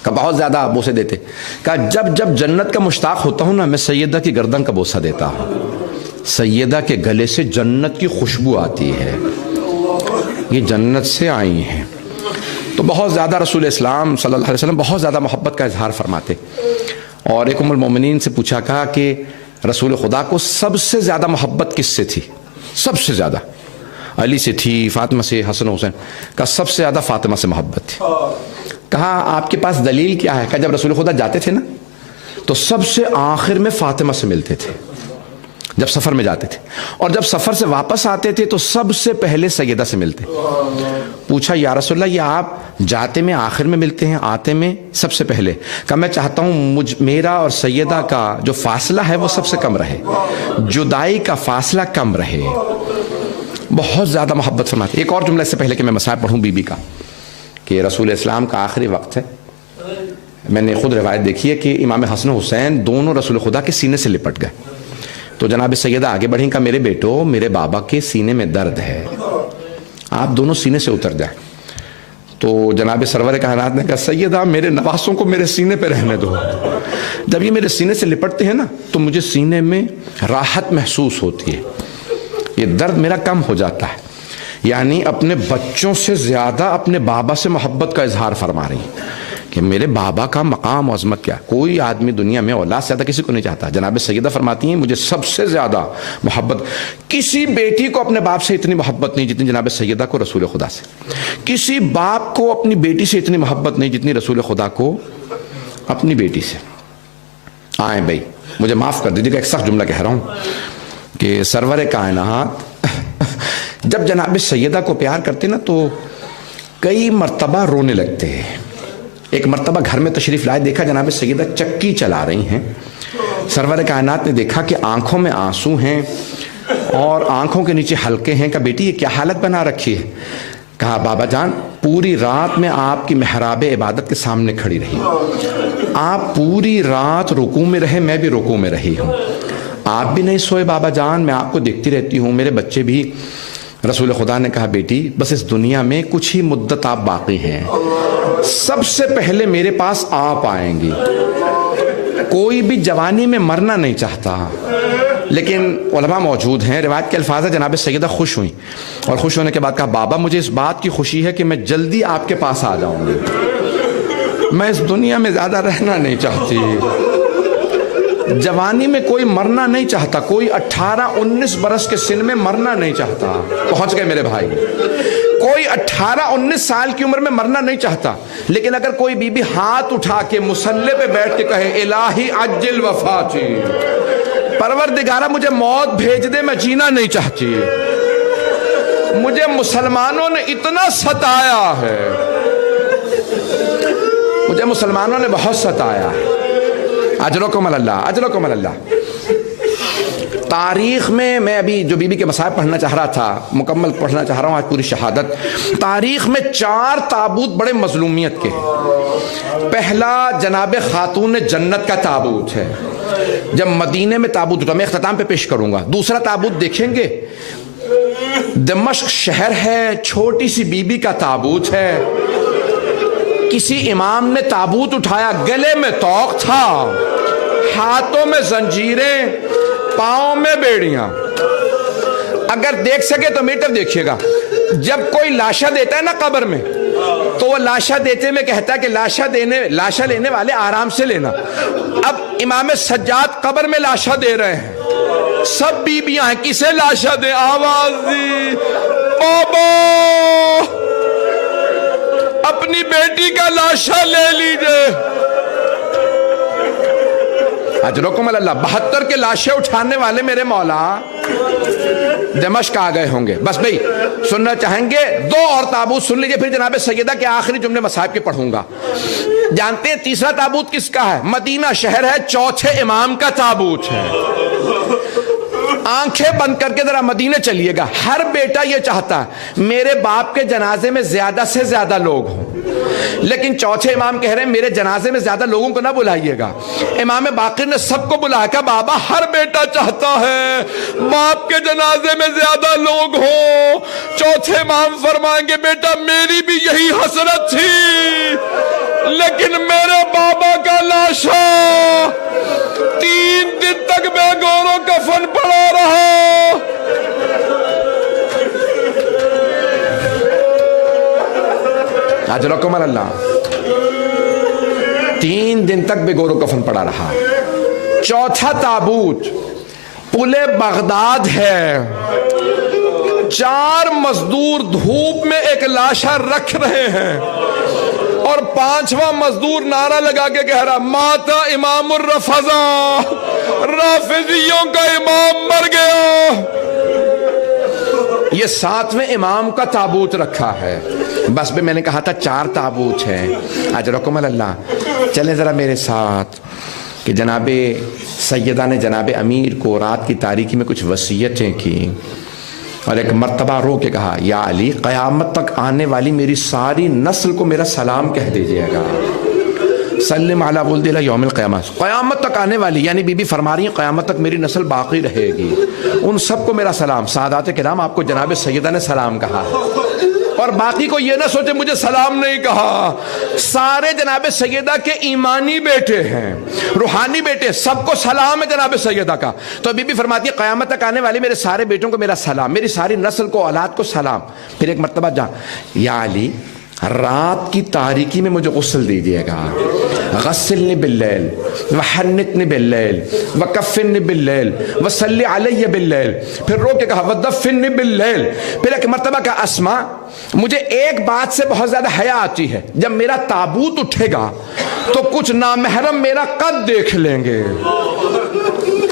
کہ بہت زیادہ بوسے دیتے. کہا جب جب جنت کا مشتاق ہوتا ہوں نا، میں سیدہ کی گردن کا بوسہ دیتا ہوں. سیدہ کے گلے سے جنت کی خوشبو آتی ہے، یہ جنت سے آئی ہیں. تو بہت زیادہ رسول اسلام صلی اللہ علیہ وسلم بہت زیادہ محبت کا اظہار فرماتے. اور ایک ام المومنین سے پوچھا، کہا کہ رسول خدا کو سب سے زیادہ محبت کس سے تھی؟ سب سے زیادہ علی سے تھی، فاطمہ سے، حسن حسین. کہا سب سے زیادہ فاطمہ سے محبت تھی. کہا آپ کے پاس دلیل کیا ہے؟ کہا جب رسول خدا جاتے تھے نا تو سب سے آخر میں فاطمہ سے ملتے تھے جب سفر میں جاتے تھے، اور جب سفر سے واپس آتے تھے تو سب سے پہلے سیدہ سے ملتے. پوچھا یا رسول اللہ یہ آپ جاتے میں آخر میں ملتے ہیں، آتے میں سب سے پہلے؟ کہا میں چاہتا ہوں میرا اور سیدہ کا جو فاصلہ ہے وہ سب سے کم رہے، جدائی کا فاصلہ کم رہے. بہت زیادہ محبت فرماتے. ایک اور جملہ اس سے پہلے کہ میں مصائب پڑھوں بی بی کا، کہ رسول اسلام کا آخری وقت ہے. میں نے خود روایت دیکھی ہے کہ امام حسن حسین دونوں رسول خدا کے سینے سے لپٹ گئے. تو جناب سیدہ آگے بڑھیں، کہا میرے بیٹو میرے بابا کے سینے میں درد ہے، آپ دونوں سینے سے اتر جائیں. تو جناب سرور کائنات نے کہا سیدہ میرے نواسوں کو میرے سینے پہ رہنے دو. جب یہ میرے سینے سے لپٹتے ہیں نا تو مجھے سینے میں راحت محسوس ہوتی ہے، یہ درد میرا کم ہو جاتا ہے. یعنی اپنے بچوں سے زیادہ اپنے بابا سے محبت کا اظہار فرما رہی ہیں کہ میرے بابا کا مقام و عظمت کیا. کوئی آدمی دنیا میں اولاد سے زیادہ کسی کو نہیں چاہتا. جناب سیدہ فرماتی ہیں مجھے سب سے زیادہ محبت، کسی بیٹی کو اپنے باپ سے اتنی محبت نہیں جتنی جناب سیدہ کو رسول خدا سے. کسی باپ کو اپنی بیٹی سے اتنی محبت نہیں جتنی رسول خدا کو اپنی بیٹی سے. آئیں بھائی مجھے معاف کر دیجیے گا، ایک سخت جملہ کہہ رہا ہوں کہ سرور کائنات جب جناب سیدہ کو پیار کرتے نا تو کئی مرتبہ رونے لگتے ہیں. ایک مرتبہ گھر میں تشریف لائے، دیکھا جناب سیدہ چکی چلا رہی ہیں. سرور کائنات نے دیکھا کہ آنکھوں میں آنسو ہیں اور آنکھوں کے نیچے حلقے ہیں. کہا بیٹی یہ کیا حالت بنا رکھی ہے؟ کہا بابا جان پوری رات میں آپ کی محراب عبادت کے سامنے کھڑی رہی، آپ پوری رات رکوع میں رہے، میں بھی رکوع میں رہی ہوں، آپ بھی نہیں سوئے بابا جان، میں آپ کو دیکھتی رہتی ہوں، میرے بچے بھی. رسول خدا نے کہا بیٹی بس اس دنیا میں کچھ ہی مدت آپ باقی ہیں، سب سے پہلے میرے پاس آپ آئیں گی. کوئی بھی جوانی میں مرنا نہیں چاہتا، لیکن علماء موجود ہیں، روایت کے الفاظ ہے جناب سیدہ خوش ہوئیں اور خوش ہونے کے بعد کہا بابا مجھے اس بات کی خوشی ہے کہ میں جلدی آپ کے پاس آ جاؤں گی، میں اس دنیا میں زیادہ رہنا نہیں چاہتی. جوانی میں کوئی مرنا نہیں چاہتا، کوئی 18-19 برس کے سن میں مرنا نہیں چاہتا. پہنچ گئے میرے بھائی، کوئی 18-19 سال کی عمر میں مرنا نہیں چاہتا. لیکن اگر کوئی بی بی ہاتھ اٹھا کے مصلے پہ بیٹھ کے کہے الہی عجل وفاتی، پروردگارہ مجھے موت بھیج دے، میں جینا نہیں چاہتی، مجھے مسلمانوں نے اتنا ستایا ہے، مجھے مسلمانوں نے بہت ستایا ہے. اجرکم اللہ، اجرکم اللہ. تاریخ میں ابھی جو بی بی کے مصائب پڑھنا چاہ رہا تھا، مکمل پڑھنا چاہ رہا ہوں آج پوری شہادت. تاریخ میں 4 تابوت بڑے مظلومیت کے ہیں. پہلا جناب خاتون جنت کا تابوت ہے، جب مدینے میں تابوت اٹھا، میں اختتام پہ پیش کروں گا. دوسرا تابوت دیکھیں گے دمشق شہر ہے، چھوٹی سی بی بی کا تابوت ہے. کسی امام نے تابوت اٹھایا، گلے میں طوق تھا، ہاتھوں میں زنجیریں، پاؤں میں بیڑیاں. اگر دیکھ سکے تو میٹر دیکھیے گا. جب کوئی لاشا دیتا ہے نا قبر میں تو وہ لاشا دیتے میں کہتا ہے کہ لاشا لینے والے آرام سے لینا. اب امام سجاد قبر میں لاشا دے رہے ہیں، سب بیبیاں ہیں، کسے لاشا دے؟ آواز دی بابا اپنی بیٹی کا لاشا لے لیجئے. اجرکم اللہ. 72 کے لاشیں اٹھانے والے میرے مولا دمشق آ گئے ہوں گے. بس بھئی سننا چاہیں گے 2 اور تابوت سن لیجئے، پھر جناب سیدہ کے آخری جملے مصائب کے پڑھوں گا. جانتے ہیں تیسرا تابوت کس کا ہے؟ مدینہ شہر ہے، چوتھے امام کا تابوت ہے۔ آنکھیں بند کر کے ذرا مدینے چلیے گا، ہر بیٹا یہ چاہتا ہے میرے باپ کے جنازے میں زیادہ سے زیادہ لوگ ہوں، لیکن چوتھے امام کہہ رہے ہیں میرے جنازے میں زیادہ لوگوں کو نہ بلائیے گا۔ امام باقر نے سب کو بلایا کہ بابا ہر بیٹا چاہتا ہے باپ کے جنازے میں زیادہ لوگ ہوں۔ چوتھے امام فرمائیں گے بیٹا میری بھی یہی حسرت تھی، لیکن میرے بابا کا لاشا 3 دن تک بے گور و کفن پڑا رہا۔ اجرکم اللہ، 3 دن تک بے گور و کفن پڑا رہا۔ چوتھا تابوت پل بغداد ہے، 4 مزدور دھوپ میں ایک لاشا رکھ رہے ہیں اور 5واں مزدور نعرہ لگا کے کہہ رہا ماتا امام الرفضا، رافضیوں کا امام مر گیا۔ یہ 7ویں امام کا تابوت رکھا ہے۔ بس بھی میں نے کہا تھا 4 تابوت ہیں۔ اجرکم اللہ، چلیں ذرا میرے ساتھ کہ جناب سیدہ نے جناب امیر کو رات کی تاریکی میں کچھ وصیتیں کی اور ایک مرتبہ رو کے کہا یا علی قیامت تک آنے والی میری ساری نسل کو میرا سلام کہہ دیجئے گا، سلم علی ولد یوم القیامہ۔ قیامت تک آنے والی یعنی بی بی فرما رہی ہیں قیامت تک میری نسل باقی رہے گی، ان سب کو میرا سلام۔ سادات کرام آپ کو جناب سیدہ نے سلام کہا اور باقی کو یہ نہ سوچے مجھے سلام نہیں کہا۔ سارے جناب سیدہ کے ایمانی بیٹے ہیں، روحانی بیٹے، سب کو سلام ہے جناب سیدہ کا۔ تو بی بی فرماتی ہے قیامت تک آنے والی میرے سارے بیٹوں کو میرا سلام، میری ساری نسل کو اولاد کو سلام۔ پھر ایک مرتبہ یا علی رات کی تاریکی میں مجھے غسل دیجیے گا، غسلنی باللیل وحنتنی باللیل وکفنی باللیل وصلی علی باللیل۔ پھر رو کے کہا ودفنی باللیل۔ پھر ایک مرتبہ کہا اسما مجھے ایک بات سے بہت زیادہ حیا آتی ہے، جب میرا تابوت اٹھے گا تو کچھ نامحرم میرا قد دیکھ لیں گے۔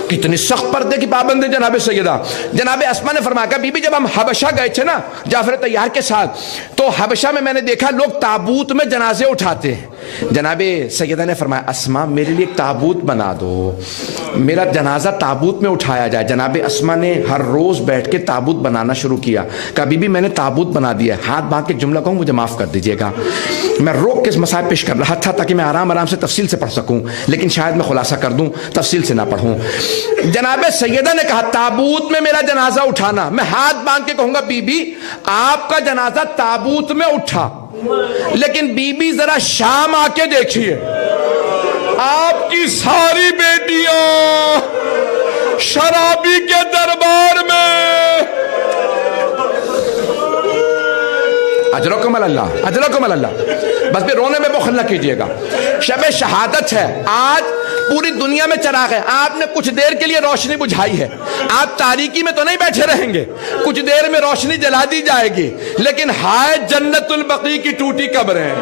کتنی سخت پردے کی پابند ہے جناب سیدہ۔ جناب اسما نے فرمایا کہ بی بی جب ہم حبشہ گئے تھے نا جعفر طیار کے ساتھ، تو حبشہ میں نے دیکھا لوگ تابوت میں جنازے اٹھاتے ہیں۔ جناب سیدہ نے فرمایا اسما میرے لیے ایک تابوت بنا دو، میرا جنازہ تابوت میں اٹھایا جائے۔ جناب اسما نے ہر روز بیٹھ کے تابوت بنانا شروع کیا۔ کہا بی بی میں نے تابوت بنا دیا، ہاتھ باندھ کے جملہ کہوں مجھے معاف کر دیجیے گا، میں روک کے مسائل پیش کر رہا تھا تاکہ میں آرام آرام سے تفصیل سے پڑھ سکوں، لیکن شاید میں خلاصہ کر دوں تفصیل سے نہ پڑھوں۔ جناب سیدہ نے کہا تابوت میں میرا جنازہ اٹھانا، میں ہاتھ باندھ کے کہوں گا بی بی آپ کا جنازہ تابوت میں اٹھا، لیکن بی بی ذرا شام آ کے دیکھیے آپ کی ساری بیٹیاں شرابی کے دربار میں۔ اجرکم اللہ، اجرکم اللہ۔ بس پھر رونے میں بخل نہ کیجیے گا، شب شہادت ہے، آج پوری دنیا میں چراغ ہے، آپ نے کچھ دیر کے لیے روشنی بجھائی ہے، آپ تاریکی میں تو نہیں بیٹھے رہیں گے، کچھ دیر میں روشنی جلا دی جائے گی، لیکن ہائے جنت البقیع کی ٹوٹی قبریں،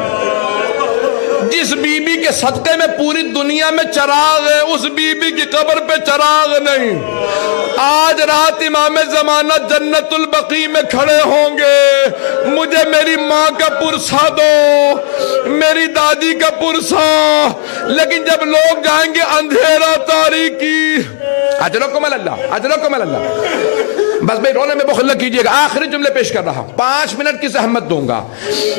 جس بی بی کے صدقے میں پوری دنیا میں چراغ ہے اس بی بی کی قبر پہ چراغ نہیں۔ آج رات امام زمانہ جنت البقیع میں کھڑے ہوں گے، مجھے میری ماں کا پرسہ دو، میری دادی کا پرسہ، لیکن جب لوگ جائیں گے اندھیرا تاریکی۔ اجرکم اللہ، اجرکم اللہ۔ بس بھائی رونے میں بخل نہ کیجیے گا، آخری جملے پیش کر رہا ہوں، 5 منٹ کی زحمت دوں گا۔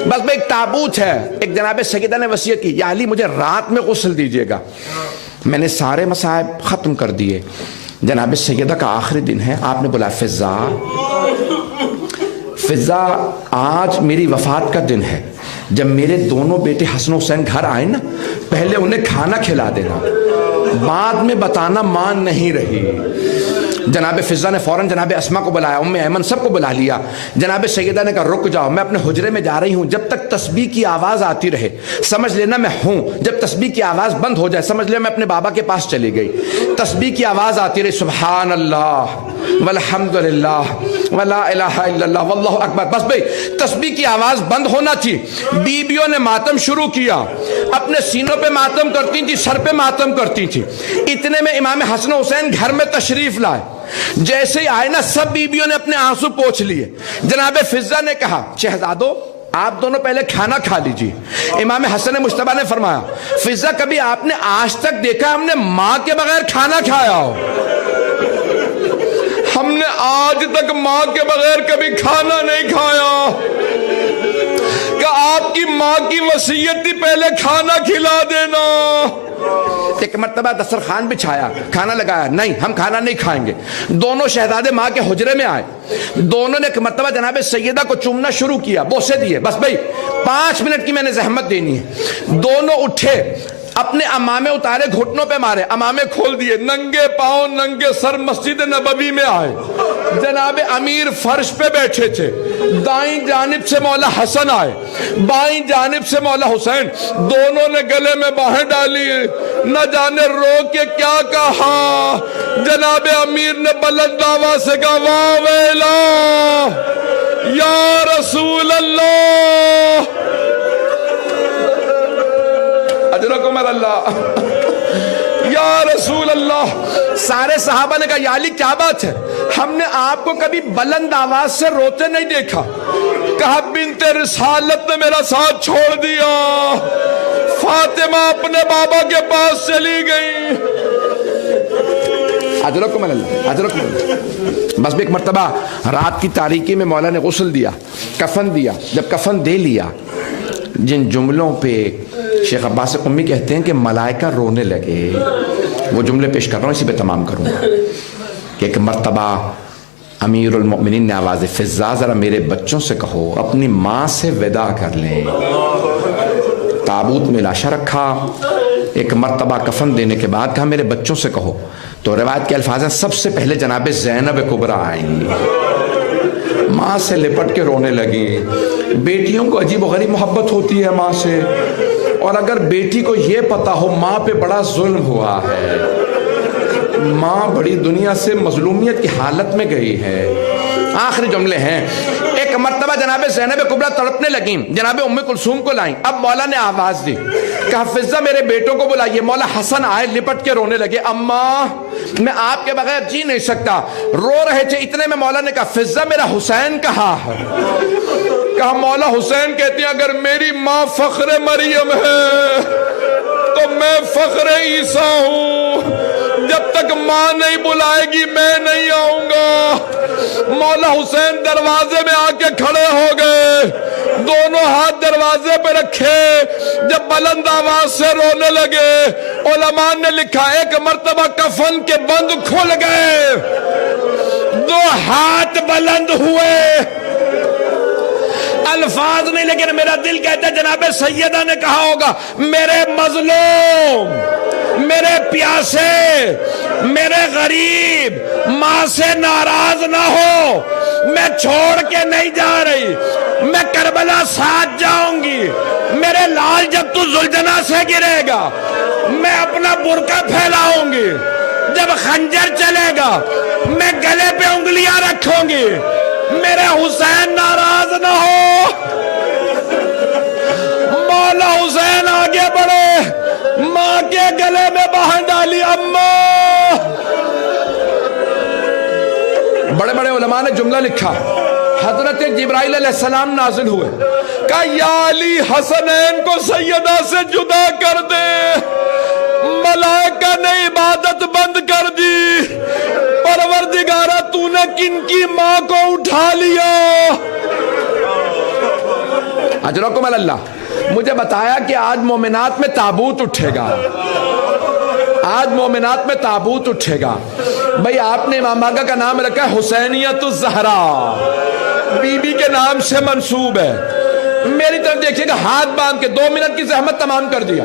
بس بھائی ایک تابوت ہے، ایک جناب سیدہ نے وصیت کی یا علی مجھے رات میں غسل دیجیے گا۔ میں نے سارے مصائب ختم کر دیے، جناب سیدہ کا آخری دن ہے، آپ نے بولا فضا فضا آج میری وفات کا دن ہے، جب میرے دونوں بیٹے حسن و حسین گھر آئے نا پہلے انہیں کھانا کھلا دینا، بعد میں بتانا مان نہیں رہی۔ جناب فضا نے فوراً جناب اسما کو بلایا، ام ایمن سب کو بلا لیا۔ جناب سیدہ نے کہا رک جاؤ، میں اپنے حجرے میں جا رہی ہوں، جب تک تسبیح کی آواز آتی رہے سمجھ لینا میں ہوں، جب تسبیح کی آواز بند ہو جائے سمجھ لیا میں اپنے بابا کے پاس چلی گئی۔ تسبیح کی آواز آتی رہی، سبحان اللہ والحمد للہ ولا الہ الا اللہ واللہ اکبر۔ بس بھئی تسبیح کی آواز بند ہونا تھی، بیویوں نے ماتم شروع کیا، اپنے سینوں پہ ماتم کرتی تھی، سر پہ ماتم کرتی تھی۔ اتنے میں امام حسن و حسین گھر میں تشریف لائے، جیسے ہی آئے نا سب بیویوں نے اپنے آنسو پوچھ لیے۔ جناب فضا نے کہا شہزادو آپ دونوں پہلے کھانا کھا لیجیے۔ امام حسن مجتبیٰ نے فرمایا فضہ کبھی آپ نے آج تک دیکھا ہم نے ماں کے بغیر کھانا کھایا ہو؟ ہم نے آج تک ماں کے بغیر کبھی کھانا نہیں کھایا۔ کہ آپ کی ماں کی وصیت تھی پہلے کھانا کھلا دینا۔ ایک مرتبہ دسترخوان بچھایا، کھانا لگایا، نہیں ہم کھانا نہیں کھائیں گے۔ دونوں شہزادے ماں کے حجرے میں آئے، دونوں نے ایک مرتبہ جناب سیدہ کو چومنا شروع کیا، بوسے دیے، بس بھائی 5 منٹ کی میں نے زحمت دینی ہے۔ دونوں اٹھے، اپنے امامے اتارے، گھٹنوں پہ مارے، امامے کھول دیے، ننگے پاؤں ننگے سر مسجد نبوی میں آئے۔ جناب امیر فرش پہ بیٹھے تھے، دائیں جانب سے مولا حسن آئے، بائیں جانب سے مولا حسین، دونوں نے گلے میں باہیں ڈالی، نہ جانے رو کے کیا کہا۔ جناب امیر نے بلند آواز سے کہا واہ ویلا یا رسول اللہ، اجرکم اللہ، یا رسول اللہ۔ سارے صحابہ نے کہا یا علی کیا بات ہے، ہم نے آپ کو کبھی بلند آواز سے روتے نہیں دیکھا۔ کہا بنت رسالت نے میرا ساتھ چھوڑ دیا، فاطمہ اپنے بابا کے پاس چلی گئی۔ اجرکم اللہ، اجرکم اللہ۔ بس بھی ایک مرتبہ رات کی تاریکی میں مولا نے غسل دیا، کفن دیا۔ جب کفن دے لیا، جن جملوں پہ شیخ عباس قمی کہتے ہیں کہ ملائکہ رونے لگے، وہ جملے پیش کر رہا ہوں، اسی پہ تمام کروں گا کہ ایک مرتبہ امیر المؤمنین نے آواز فضہ ذرا میرے بچوں سے کہو اپنی ماں سے وداع کر لیں۔ تابوت میں لاشا رکھا، ایک مرتبہ کفن دینے کے بعد کہا میرے بچوں سے کہو، تو روایت کے الفاظ ہیں سب سے پہلے جناب زینب کبریٰ آئیں، ماں سے لپٹ کے رونے لگیں۔ بیٹیوں کو عجیب و غریب محبت ہوتی ہے ماں سے، اور اگر بیٹی کو یہ پتا ہو ماں پہ بڑا ظلم ہوا ہے، ماں بڑی دنیا سے مظلومیت کی حالت میں گئی ہے۔ آخری جملے ہیں، ایک مرتبہ جناب زینب کبریٰ تڑپنے لگیں، جناب ام کلثوم کو لائیں۔ اب مولا نے آواز دی، کہا فضہ میرے بیٹوں کو بلائیے۔ مولا حسن آئے، لپٹ کے رونے لگے، اماں میں آپ کے بغیر جی نہیں سکتا، رو رہے تھے۔ اتنے میں مولا نے کہا فضہ میرا حسین کہاں ہے؟ کہا مولا حسین کہتی ہیں اگر میری ماں فخر مریم ہے تو میں فخر عیسیٰ ہوں، جب تک ماں نہیں بلائے گی میں نہیں آؤں گا۔ مولا حسین دروازے میں آ کے کھڑے ہو گئے، دونوں ہاتھ دروازے پہ رکھے، جب بلند آواز سے رونے لگے۔ علماء نے لکھا ایک مرتبہ کفن کے بند کھل گئے، 2 ہاتھ بلند ہوئے، الفاظ نہیں لیکن میرا دل کہتا ہے جناب سیدہ نے کہا ہوگا میرے مظلوم، میرے پیاسے، میرے غریب، ماں سے ناراض نہ ہو، میں چھوڑ کے نہیں جا رہی، میں کربلا ساتھ جاؤں گی۔ میرے لال جب تو زلجنا سے گرے گا میں اپنا برقع پھیلاؤں گی، جب خنجر چلے گا میں گلے پہ انگلیاں رکھوں گی، میرے حسین ناراض نہ ہو۔ مولا حسین آگے بڑھے، ماں کے گلے میں باہیں ڈالی، اماں۔ بڑے بڑے علماء نے جملہ لکھا، حضرت جبرائیل علیہ السلام نازل ہوئے، کہا یا علی حسنین کو سیدہ سے جدا کر دے۔ ملائکہ نے عبادت بند کر دی، پروردگارہ تو نے کن کی ماں کو اٹھا لیا۔ اجرکم اللہ، مجھے بتایا کہ آج مومنات میں تابوت اٹھے گا، آج مومنات میں تابوت اٹھے گا۔ بھئی آپ نے امام باقا کا نام رکھا ہے حسینیت الزہرا، بی بی کے نام سے منسوب ہے۔ میری طرف دیکھئے گا، ہاتھ باندھ کے 2 منٹ کی زحمت تمام کر دیا۔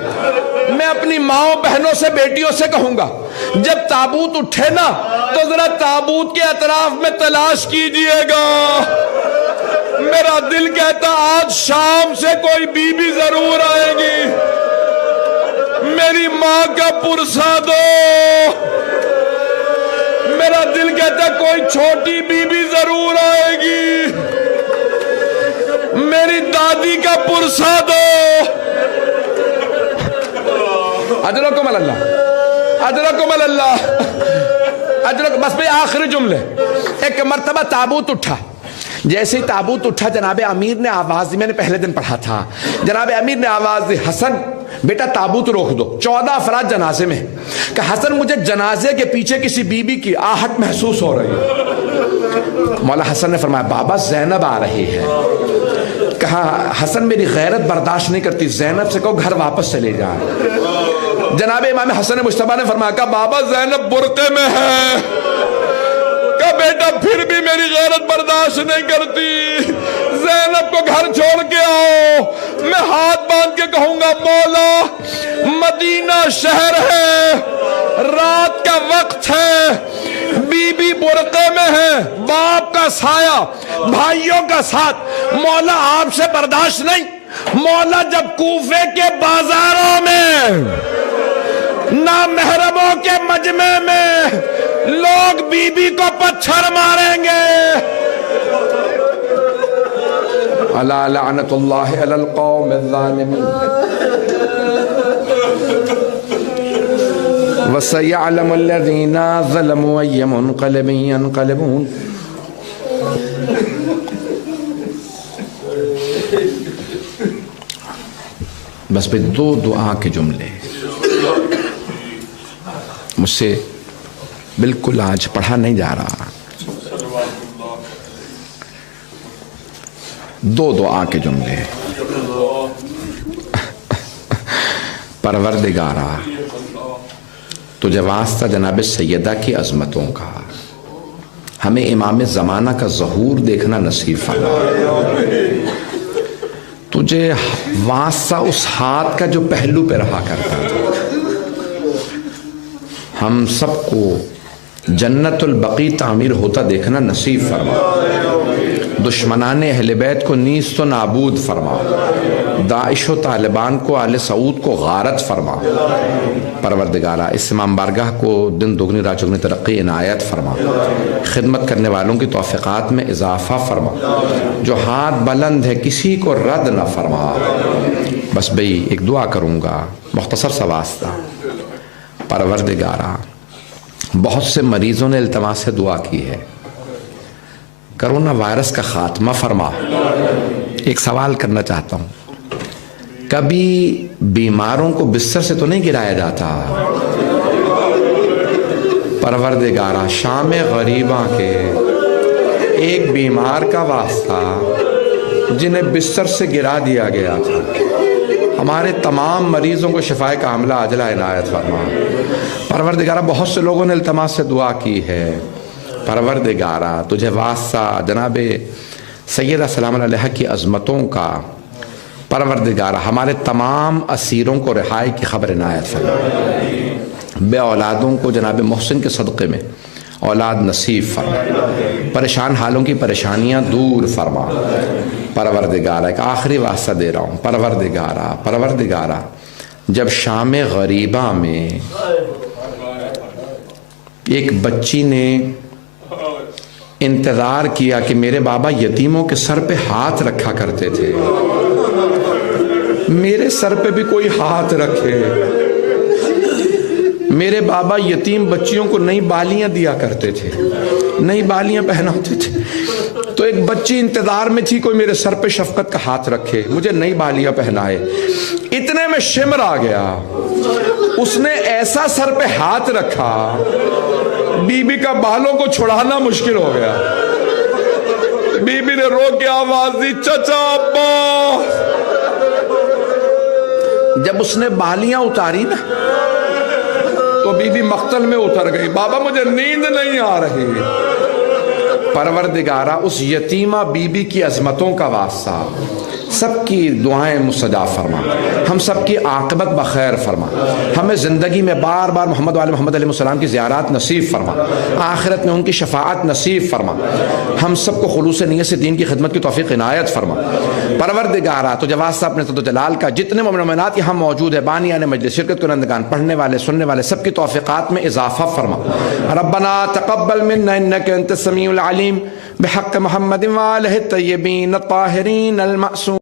میں اپنی ماں بہنوں سے بیٹیوں سے کہوں گا جب تابوت اٹھے نا تو ذرا تابوت کے اطراف میں تلاش کیجئے گا۔ میرا دل کہتا آج شام سے کوئی بی بی ضرور آئے گی، میری ماں کا پرسہ دو۔ میرا دل کہتا کوئی چھوٹی بی بی ضرور آئے گی، میری دادی کا پرسہ دو۔ اجرکم اللہ، اجرکم اللہ، اجرکم۔ بس بھئی آخری جملے، ایک مرتبہ تابوت اٹھا، جیسے ہی تابوت اٹھا جناب امیر نے آواز دی, میں نے پہلے دن پڑھا تھا, جناب امیر نے آواز دی, حسن بیٹا تابوت روک دو. 14 افراد جنازے میں, کہ حسن مجھے جنازے کے پیچھے کسی بی بی کی آہٹ محسوس ہو رہی ہے. مولا حسن نے فرمایا بابا زینب آ رہی ہے. کہا حسن میری غیرت برداشت نہیں کرتی, زینب سے کہو گھر واپس چلے جا. جناب امام حسن مجتبیٰ نے فرمایا کہ بابا زینب برقعے میں ہے. کہ بیٹا پھر بھی میری غیرت برداشت نہیں کرتی, زینب کو گھر چھوڑ کے آؤ. میں ہاتھ باندھ کے کہوں گا مولا مدینہ شہر ہے, رات کا وقت ہے, بی بی برقعے میں ہے, باپ کا سایہ, بھائیوں کا ساتھ, مولا آپ سے برداشت نہیں. مولا جب کوفے کے بازاروں میں نامحرموں کے مجمع میں لوگ بی بی کو پتھر ماریں گے, الا لعنت اللہ علی القوم الظالمین وسيعلم الذين ظلموا أي منقلب ينقلبون. بس پہ 2 دعا کے جملے مجھ سے بالکل آج پڑھا نہیں جا رہا. 2 دعا کے جملے. پروردگارا تجھے واسطہ جناب سیدہ کی عظمتوں کا, ہمیں امام زمانہ کا ظہور دیکھنا نصیب فرما. تجھے واسطہ اس ہاتھ کا جو پہلو پہ رہا کرتا تھا, ہم سب کو جنت البقیع تعمیر ہوتا دیکھنا نصیب فرما. دشمنان اہل بیت کو نیست و نابود فرما. داعش و طالبان کو آل سعود کو غارت فرما. پروردگارہ اس امام بارگاہ کو دن دگنی رات چگنی ترقی عنایت فرما. خدمت کرنے والوں کی توفیقات میں اضافہ فرما. جو ہاتھ بلند ہے کسی کو رد نہ فرما. بس بھئی ایک دعا کروں گا, مختصر سا واسطہ. پروردگارہ بہت سے مریضوں نے التماس سے دعا کی ہے, کرونا وائرس کا خاتمہ فرما. ایک سوال کرنا چاہتا ہوں, کبھی بیماروں کو بستر سے تو نہیں گرایا جاتا؟ پروردگارہ شام غریباں کے ایک بیمار کا واسطہ جنہیں بستر سے گرا دیا گیا تھا, ہمارے تمام مریضوں کو شفائے کاملہ عاجلہ عنایت فرما. پروردگارہ بہت سے لوگوں نے التماس سے دعا کی ہے. پروردگارہ تجھے واسطہ جناب سیدہ سلام علیہ کی عظمتوں کا, پروردگارہ ہمارے تمام اسیروں کو رہائی کی خبر عنایت فرما. بے اولادوں کو جناب محسن کے صدقے میں اولاد نصیب فرما. پریشان حالوں کی پریشانیاں دور فرما. پروردگارہ ایک آخری واسطہ دے رہا ہوں. پروردگارہ جب شام غریبہ میں ایک بچی نے انتظار کیا کہ میرے بابا یتیموں کے سر پہ ہاتھ رکھا کرتے تھے, میرے سر پہ بھی کوئی ہاتھ رکھے. میرے بابا یتیم بچیوں کو نئی بالیاں دیا کرتے تھے, نئی بالیاں پہناتے تھے. تو ایک بچی انتظار میں تھی کوئی میرے سر پہ شفقت کا ہاتھ رکھے, مجھے نئی بالیاں پہنائے. اتنے میں شمر آ گیا, اس نے ایسا سر پہ ہاتھ رکھا بی بی کا بالوں کو چھڑانا مشکل ہو گیا. بی بی نے رو کے آواز دی, چچا ابا. جب اس نے بالیاں اتاری نا تو بی بی مقتل میں اتر گئی, بابا مجھے نیند نہیں آ رہی. پروردگارہ اس یتیمہ بی بی کی عظمتوں کا واسطہ سب کی دعائیں مستجاب فرما. ہم سب کی عاقبت بخیر فرما. ہمیں زندگی میں بار بار محمد وآل محمد علیہ السلام کی زیارات نصیب فرما. آخرت میں ان کی شفاعت نصیب فرما. ہم سب کو خلوص نیت سے دین کی خدمت کی توفیق عنایت فرما. پروردگارہ تجھے واسطہ اپنے ذات و جلال کا جتنے مومن مومنات یہاں موجود ہے, بانیان مجلس, شرکت کنندگان, پڑھنے والے سننے والے, سب کی توفیقات میں اضافہ فرما. ربنا تقبل منا انک انت السمیع العلیم بحق محمد وآلہ الطیبین الطاہرین المعصومین.